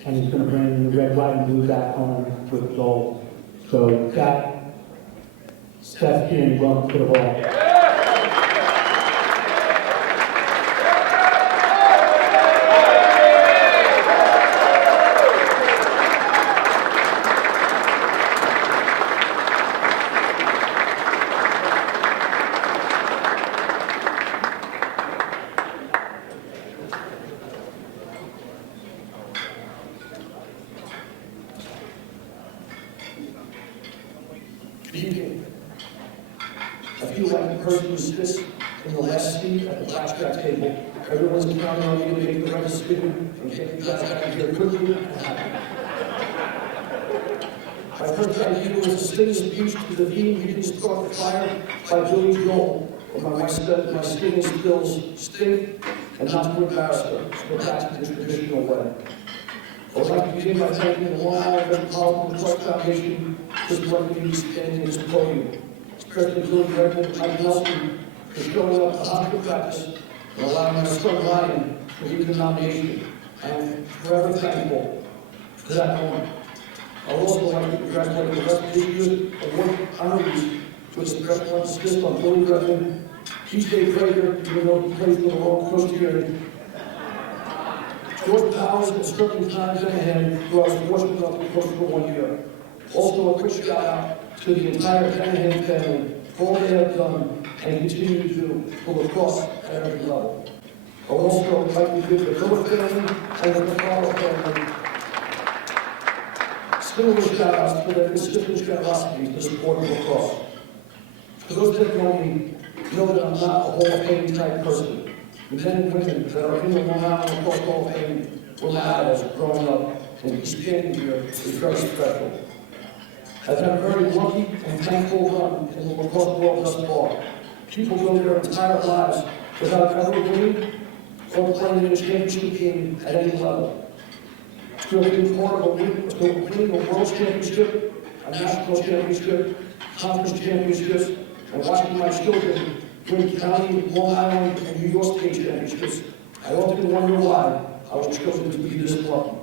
And he's going to bring the red, white, and blue back home with gold. So that, Steph King, welcome to the ball. person who sits in the last seat at the blackjack table. Everyone's counting on you to make the right decision and get you guys out of here quickly and happy. My first idea was to sing a speech to the theme "You Can Start the Fire" by Billy Joel, but my wife said my singing skills stink and not to embarrass her, so back to the traditional way. I would like to begin by thanking the Long Island Metropolitan Trust Foundation for letting me stand in this podium, especially Billy Redmond, Mike Nelson, for showing up to hockey practice and allowing my son Ryan to lead the nomination. I am forever thankful for that moment. I would also like to congratulate the rest of this year's award honorees with a special assist on Billy Redmond, TJ Prager, even though he plays for the wrong coach here, George Powers, and Sterling Shanahan, who I was fortunate enough to coach for 1 year. Also, a quick shout out to the entire Shanahan family for all they have done and continue to do for lacrosse at every level. I would also like to give the Miller family and the Lacrosse family similar shout outs for their consistent generosity to support lacrosse. For those that know me, know that I'm not a Hall of Fame type person. The men and women that are in the Long Island Lacrosse Hall of Fame were my idols growing up, and standing here is very special. I've had a very lucky and thankful run in the lacrosse world thus far. People go their entire lives without ever winning or playing in a championship game at any level. To have been part of winning a world championship, a national championship, conference championships, and watching my children win county, Long Island, and New York state championships, I often wonder why I was chosen to be this lucky.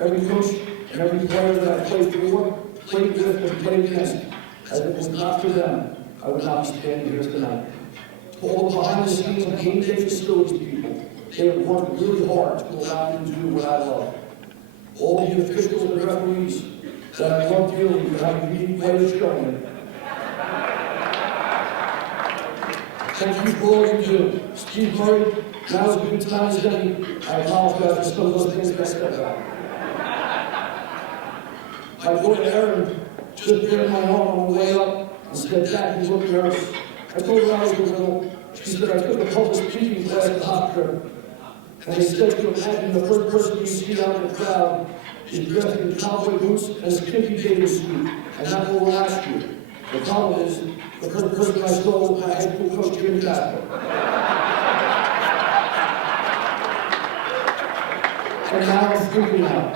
Every coach and every player that I played for, played with, and played against, as it was not for them, I would not be standing here tonight. To all the behind-the-scenes and game day facilities people, they have worked really hard to allow me to do what I love. All the officials and referees that I love dearly for having unique way of showing it. Thank you for all you do. Steve Murray, now is a good time as any. I apologize for some of those things that I said about. My daughter Erin just grabbed my arm on the way up and said, "Dad, you look nervous." I told her I was a little. She said, "I took a public speaking class at Hofstra, and they said to imagine the first person you see out in the crowd is dressed in cowboy boots and a skimpy bathing suit, and that will last you. The problem is, the first person I saw was my high school coach, Jim Casper. And now I'm freaking out.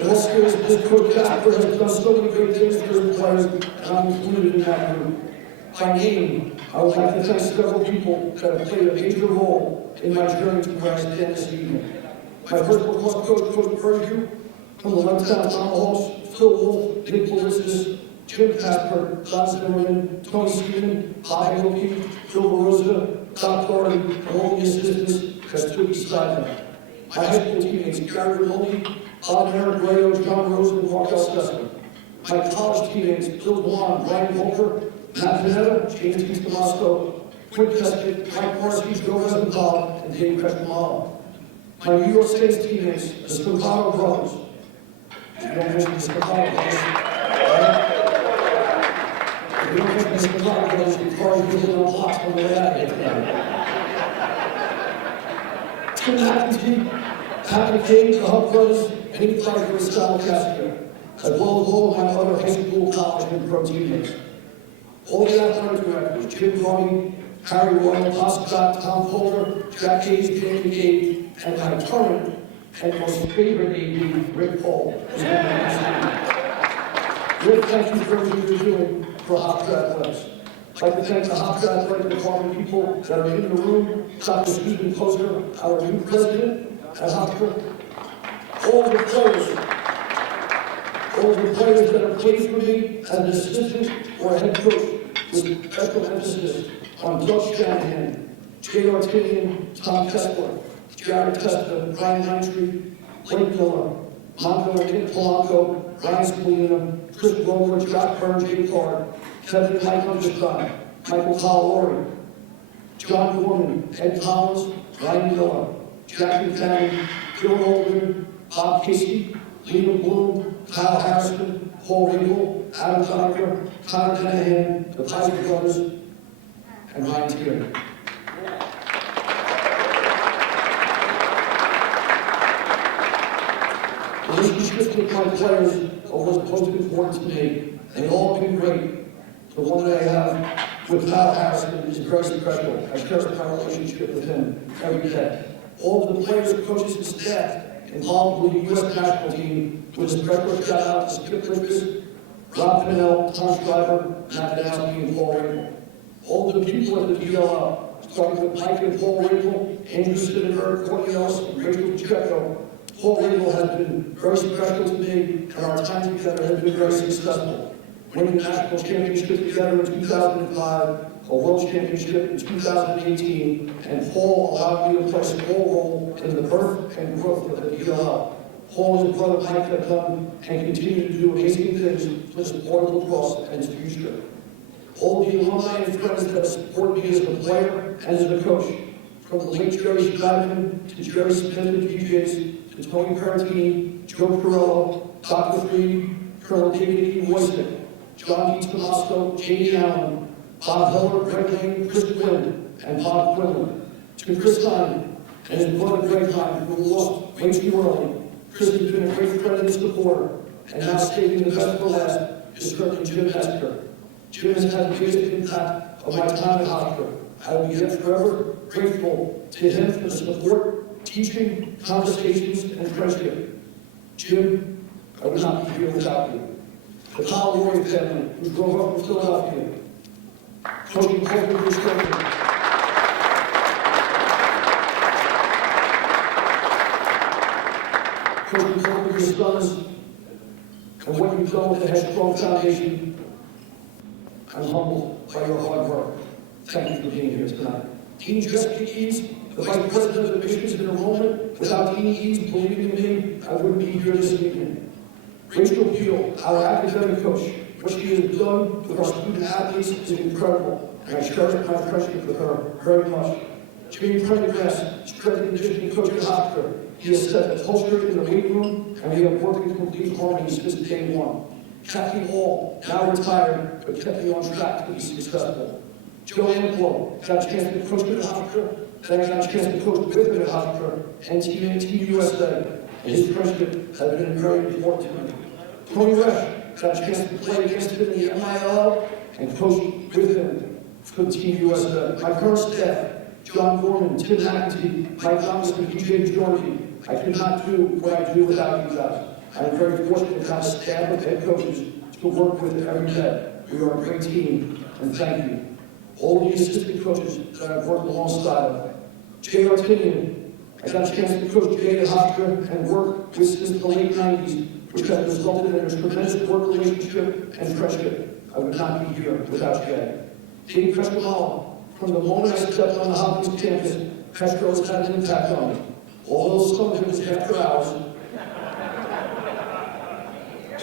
In all seriousness, Coach Casper has done so many great things for his players, and I'm included in that group. By name, I would like to thank several people that have played a major role in my journey to where I stand this evening. My first lacrosse coach, Coach Berger, from the Lexington Tomahawks, Phil Wolf, Nick Polistis, Jim Casper, Don Zimmerman, Tony Steven, Bobby Wilkie, Phil Barosa, Doc Doherty, and all the assistants that stood beside them. My high school teammates, Gary Rimoldi, Bob Merritt, Rayo, John Rosen, and Mark Elsesser. My college teammates, Bill Dwan, Brian Volker, Matt Panetta, James T. Tomasco, Quint Keskett, Mike Parsky, Joe Rosenthal, and Dave Kretschmala. My New York State teammates, the Spampano brothers. You don't mention the Spampano brothers. If you don't mention the Spampano brothers, you're probably getting on blocks on the way out of here tonight. Tim McEntee, Pat McCabe, the Huff brothers, and Nick Pfeiffer and Scott Cassidy, as well as all of my other high school, college, and pro teammates. All the athletic directors, Jim Carney, Harry Royal, Todd Scott, Tom Folger, Jack Hayes, Jamie McCabe, and my current and most favorite AD, Rick Paul. Rick, thank you for everything you're doing for Hofstra Athletics. I'd like to thank the Hofstra Athletic Department people that are in the room, Dr. Stephen Posner, our new president at Hofstra, all the players that have played for me as an assistant or a head coach, with special emphasis on Doug Shanahan, J.R. Tinian, Tom Kessler, Jared Testa, Brian Heinstreet, Blake Miller, Montgomery Nick Polanco, Ryan Spolina, Chris Romer, Scott Burns, Jay Card, Kevin and Mike Understein, Michael Colorori, John Gorman, Ed Collins, Ryan Miller, Jack McCann, Joe Holden, Bob Casey, Liam Bloom, Kyle Harrison, Paul Riegel, Adam Conacher, Connor Canahan, the Kaiser brothers, and Ryan Tierney. Relationships with my players are what's most important to me, and they've all been great. The one that I have with Kyle Harrison is very special. I cherish my relationship with him every day. All of the players, coaches, and staff involved with the U.S. national team, with a special shout out to Skip Richards, Rob Pinnell, Tom Schreiber, Matt Danowski, and Paul Riegel. All the people at the DLL, starting with Mike and Paul Riegel, Andrew Sittenberg, Courtney Ellis, and Rachel Pacheco. Paul Riegel has been very special to me, and our time together has been very successful. Winning the national championship together in 2005, a world championship in 2018, and Paul allowed me to play a small role in the birth and growth of the DLL. Paul and his brother Mike have done and continue to do amazing things to support Lacrosse and its future. All the alumni and friends that support me as a player and as a coach, from the late Jerry Stradman to Jerry Smith and DJs, to Tony Parentini, Joe Perello, Dr. Freed, Colonel David E. Woystick, John D. Tomasco, J.D. Allen, Bob Heller, Greg Lane, Chris Quinn, and Bob Quinlan. To Chris Stein and his brother Greg Stein, who lost way too early. Chris has been a great friend and supporter, and now saving the best for last is certainly Jim Hester. Jim has had the biggest impact of my time at Hofstra. I will be forever grateful to him for the support, teaching, conversations, and friendship. Jim, I would not be here without you. The Kyle Roy family, who grew up in Philadelphia, coaching Colton Construction. Coaching Colton your sons, and what you've done with the Headstrong Foundation. I'm humbled by your hard work. Thank you for being here tonight. Dean Jessica Eads, the Vice President of Admissions and Enrollment. Without Dean Eads believing in me, I wouldn't be here this evening. Rachel Peel, our academic coach. What she has done with our student athletes is incredible, and I cherish my friendship with her very much. Jimmy Prendergast, strength and conditioning coach at Hofstra. He has set the culture in the weight room, and we have worked in complete harmony since day one. Kathy Hall, now retired, but kept me on track to be successful. Joanne Blow, got a chance to coach at Hofstra, then I got a chance to coach with him at Hofstra, and Team USA, and his friendship has been very important to me. Tony Resch, got a chance to play against him in the MIL, and coach with him for Team USA. My current staff, John Gorman, Tim McEntee, Mike Thomas, and DJ Jordy. I could not do what I do without you guys. I am very fortunate to have a staff of head coaches to work with every day. We are a great team, and thank you. All the assistant coaches that I've worked alongside of. Jay Artinian, I got a chance to coach Jay at Hofstra and work with since the late 90s, which has resulted in a tremendous work relationship and friendship. I would not be here without Jay. Dave Pescamala, from the moment I stepped on the Hopkins campus, Pesco has had an impact on me. Although some of it was after hours,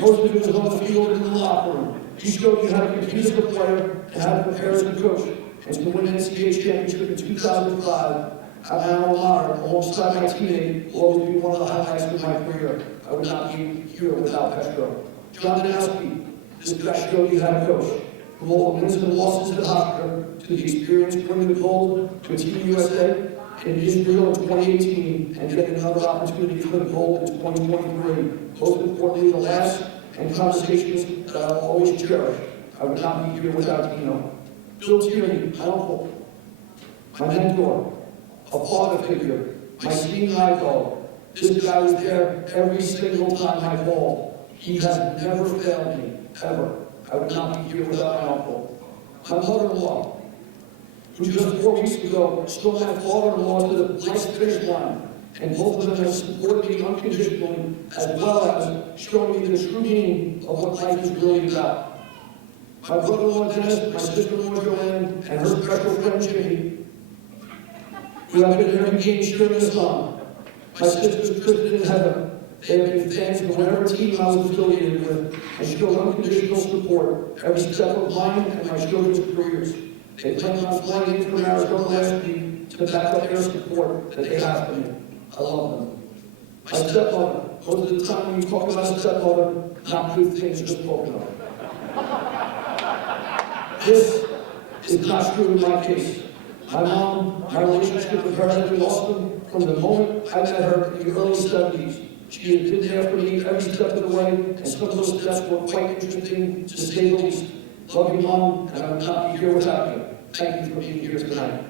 most of it was on the field and in the locker room. He showed me how to compete as a player and how to prepare as a coach. And to win an NCAA championship in 2005, at my alma mater, alongside my teammate, will always be one of the highlights of my career. I would not be here without Petro. John Danowski, this guy showed me how to coach. From all the wins and losses at Hofstra, to the experience winning the gold to Team USA, in Israel in 2018, and getting another opportunity for the gold in 2023. Most importantly, the last and conversations that I'll always cherish. I would not be here without Dino. Bill Tierney, my uncle, my mentor, a father figure, my speaking idol. This guy was there every single time I called. He has never failed me, ever. I would not be here without my uncle. My mother-in-law, who just 4 weeks ago stole my father-in-law to the life's finish line, and both of them have supported me unconditionally, as well as showing me the true meaning of what life is really about. My brother-in-law Dennis, my sister-in-law Joanne, and her special friend Jimmy, who have been in every game cheering us on. My sisters Kristen and Heather, they have been fans of whatever team I was affiliated with, and showed unconditional support every step of mine and my children's careers. They planned on flying in from Arizona last week to back up their support that they have for me. I love them. My stepmother, Those are the times when you talk about a stepmother, not good things just spoken of. This is not true in my case. My mom, my relationship with her has been awesome from the moment I met her in the early 70s. She has been there for me every step of the way, and some of those steps were quite interesting, to say the least. Love you, Mom, and I would not be here without you. Thank you for being here tonight.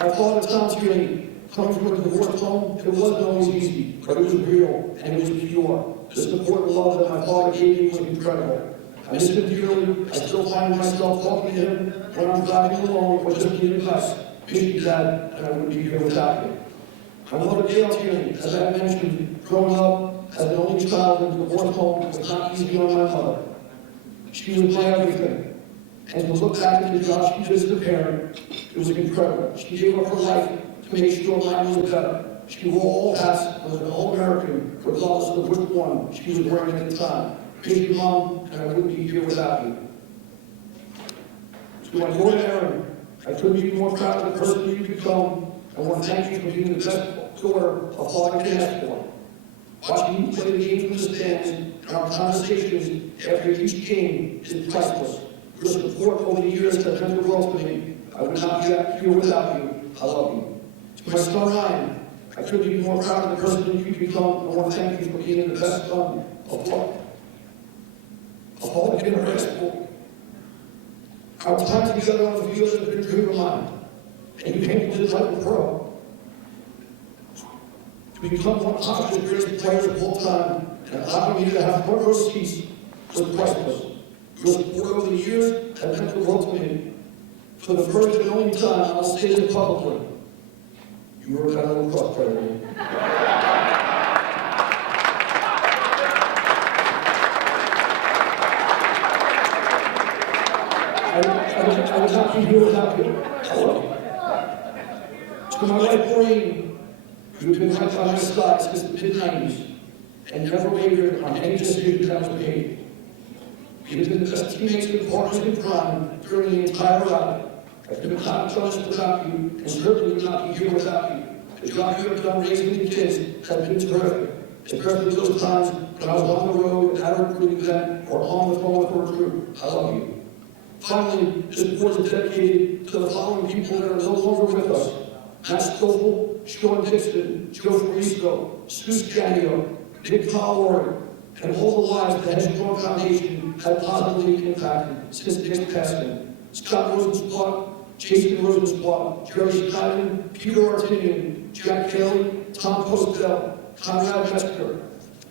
My father, Tom Skeely, coming from a divorced home, it wasn't always easy, but it was real, and it was pure. The support and love that my father gave me was incredible. I miss him dearly. I still find myself talking to him when I'm driving alone or just giving advice. Miss you, Dad, and I wouldn't be here without you. My mother, Gail Skeely, as I mentioned, growing up as an only child in a divorced home was not easy on my mother. She was my everything. And to look back at the job she did as a parent, it was incredible. She gave up her life to make sure mine was better. She wore all hats and was an all-American, regardless of which one she was wearing at the time. Miss you, Mom, and I wouldn't be here without you. To my daughter, Erin, I couldn't be more proud of the person you've become. I want to thank you for being the best daughter a father can ask for. Watching you play the game from the stands and our conversations after each game is priceless. Your support over the years has meant the world to me. I would not be here without you. I love you. To my son, Ryan, I couldn't be more proud of the person that you've become. I want to thank you for being the best son of all can ever ask for. Our time together on the field has been a dream of mine, and you came to this like a pro. To become one of the greatest players of all time, and allowing me to have one row seats was priceless. Your support over the years has meant the world to me. For the first and only time, I'll say this publicly. You were a better lacrosse player than me. I would not be here without you. I love you. To my wife, Maureen, you've been right by my side since the mid-90s and never wavered on any decision that was made. We have been the best teammates and partners in crime during the entire ride. I could not have done this without you, and certainly would not be here without you. The job you have done raising the kids has been terrific, especially those times when I was on the road at a recruiting event or on the phone with a recruit. I love you. Finally, this board is dedicated to the following people that are no longer with us: Matt Stoffel, Sean Dixon, Joe Frisco, Stu Scanio, Nick Calori, and all the lives that Headstrong Foundation has positively impacted since Nick's passing. Scott Rosensquat, Jason Rosensquat, Jerry Schneider, Peter Artinian, Jack Kelly, Tom Postel, Conrad Metzger,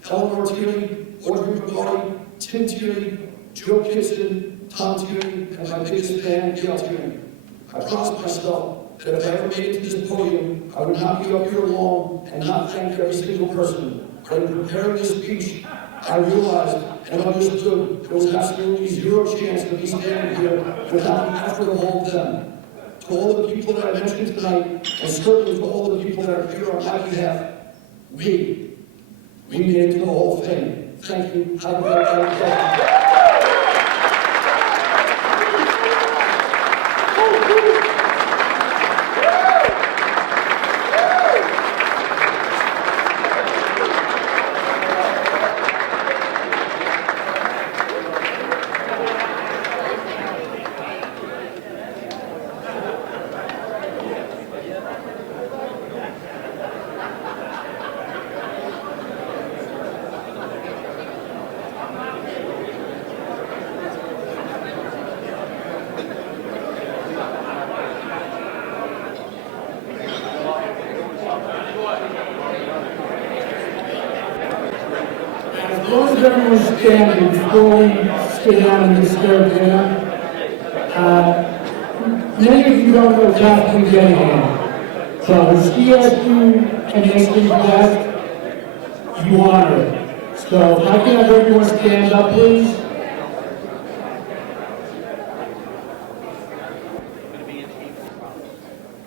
Eleanor Tierney, Audrey McCarty, Tim Tierney, Joe Kitson, Tom Tierney, and my biggest fan, Gail Tierney. I promised myself that if I ever made it to this podium, I would not be up here alone and not thank every single person. But in preparing this speech, I realized and understood there was absolutely zero chance of me standing here without the effort of all of them. To all the people that I mentioned tonight, and certainly to all the people that are here on my behalf, we made it to the Hall of Fame. Thank you. Have a great day. As long as everyone's standing before we sit down and disturb dinner, many of you don't know Captain Genihan. So if she asks you and makes you best, you honor it. So I can have everyone stand up, please.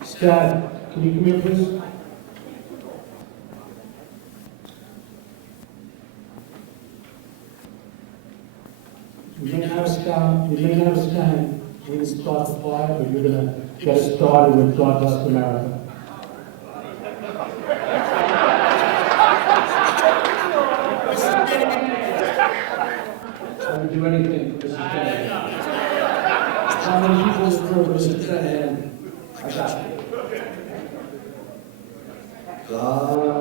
Scott, can you come here, please? You may not have a stand, we're gonna start the fire, but you're gonna get us started with God Bless America. I would do anything for Mrs. Kennedy. How many people in this room, Mr. Kennedy, I got you. God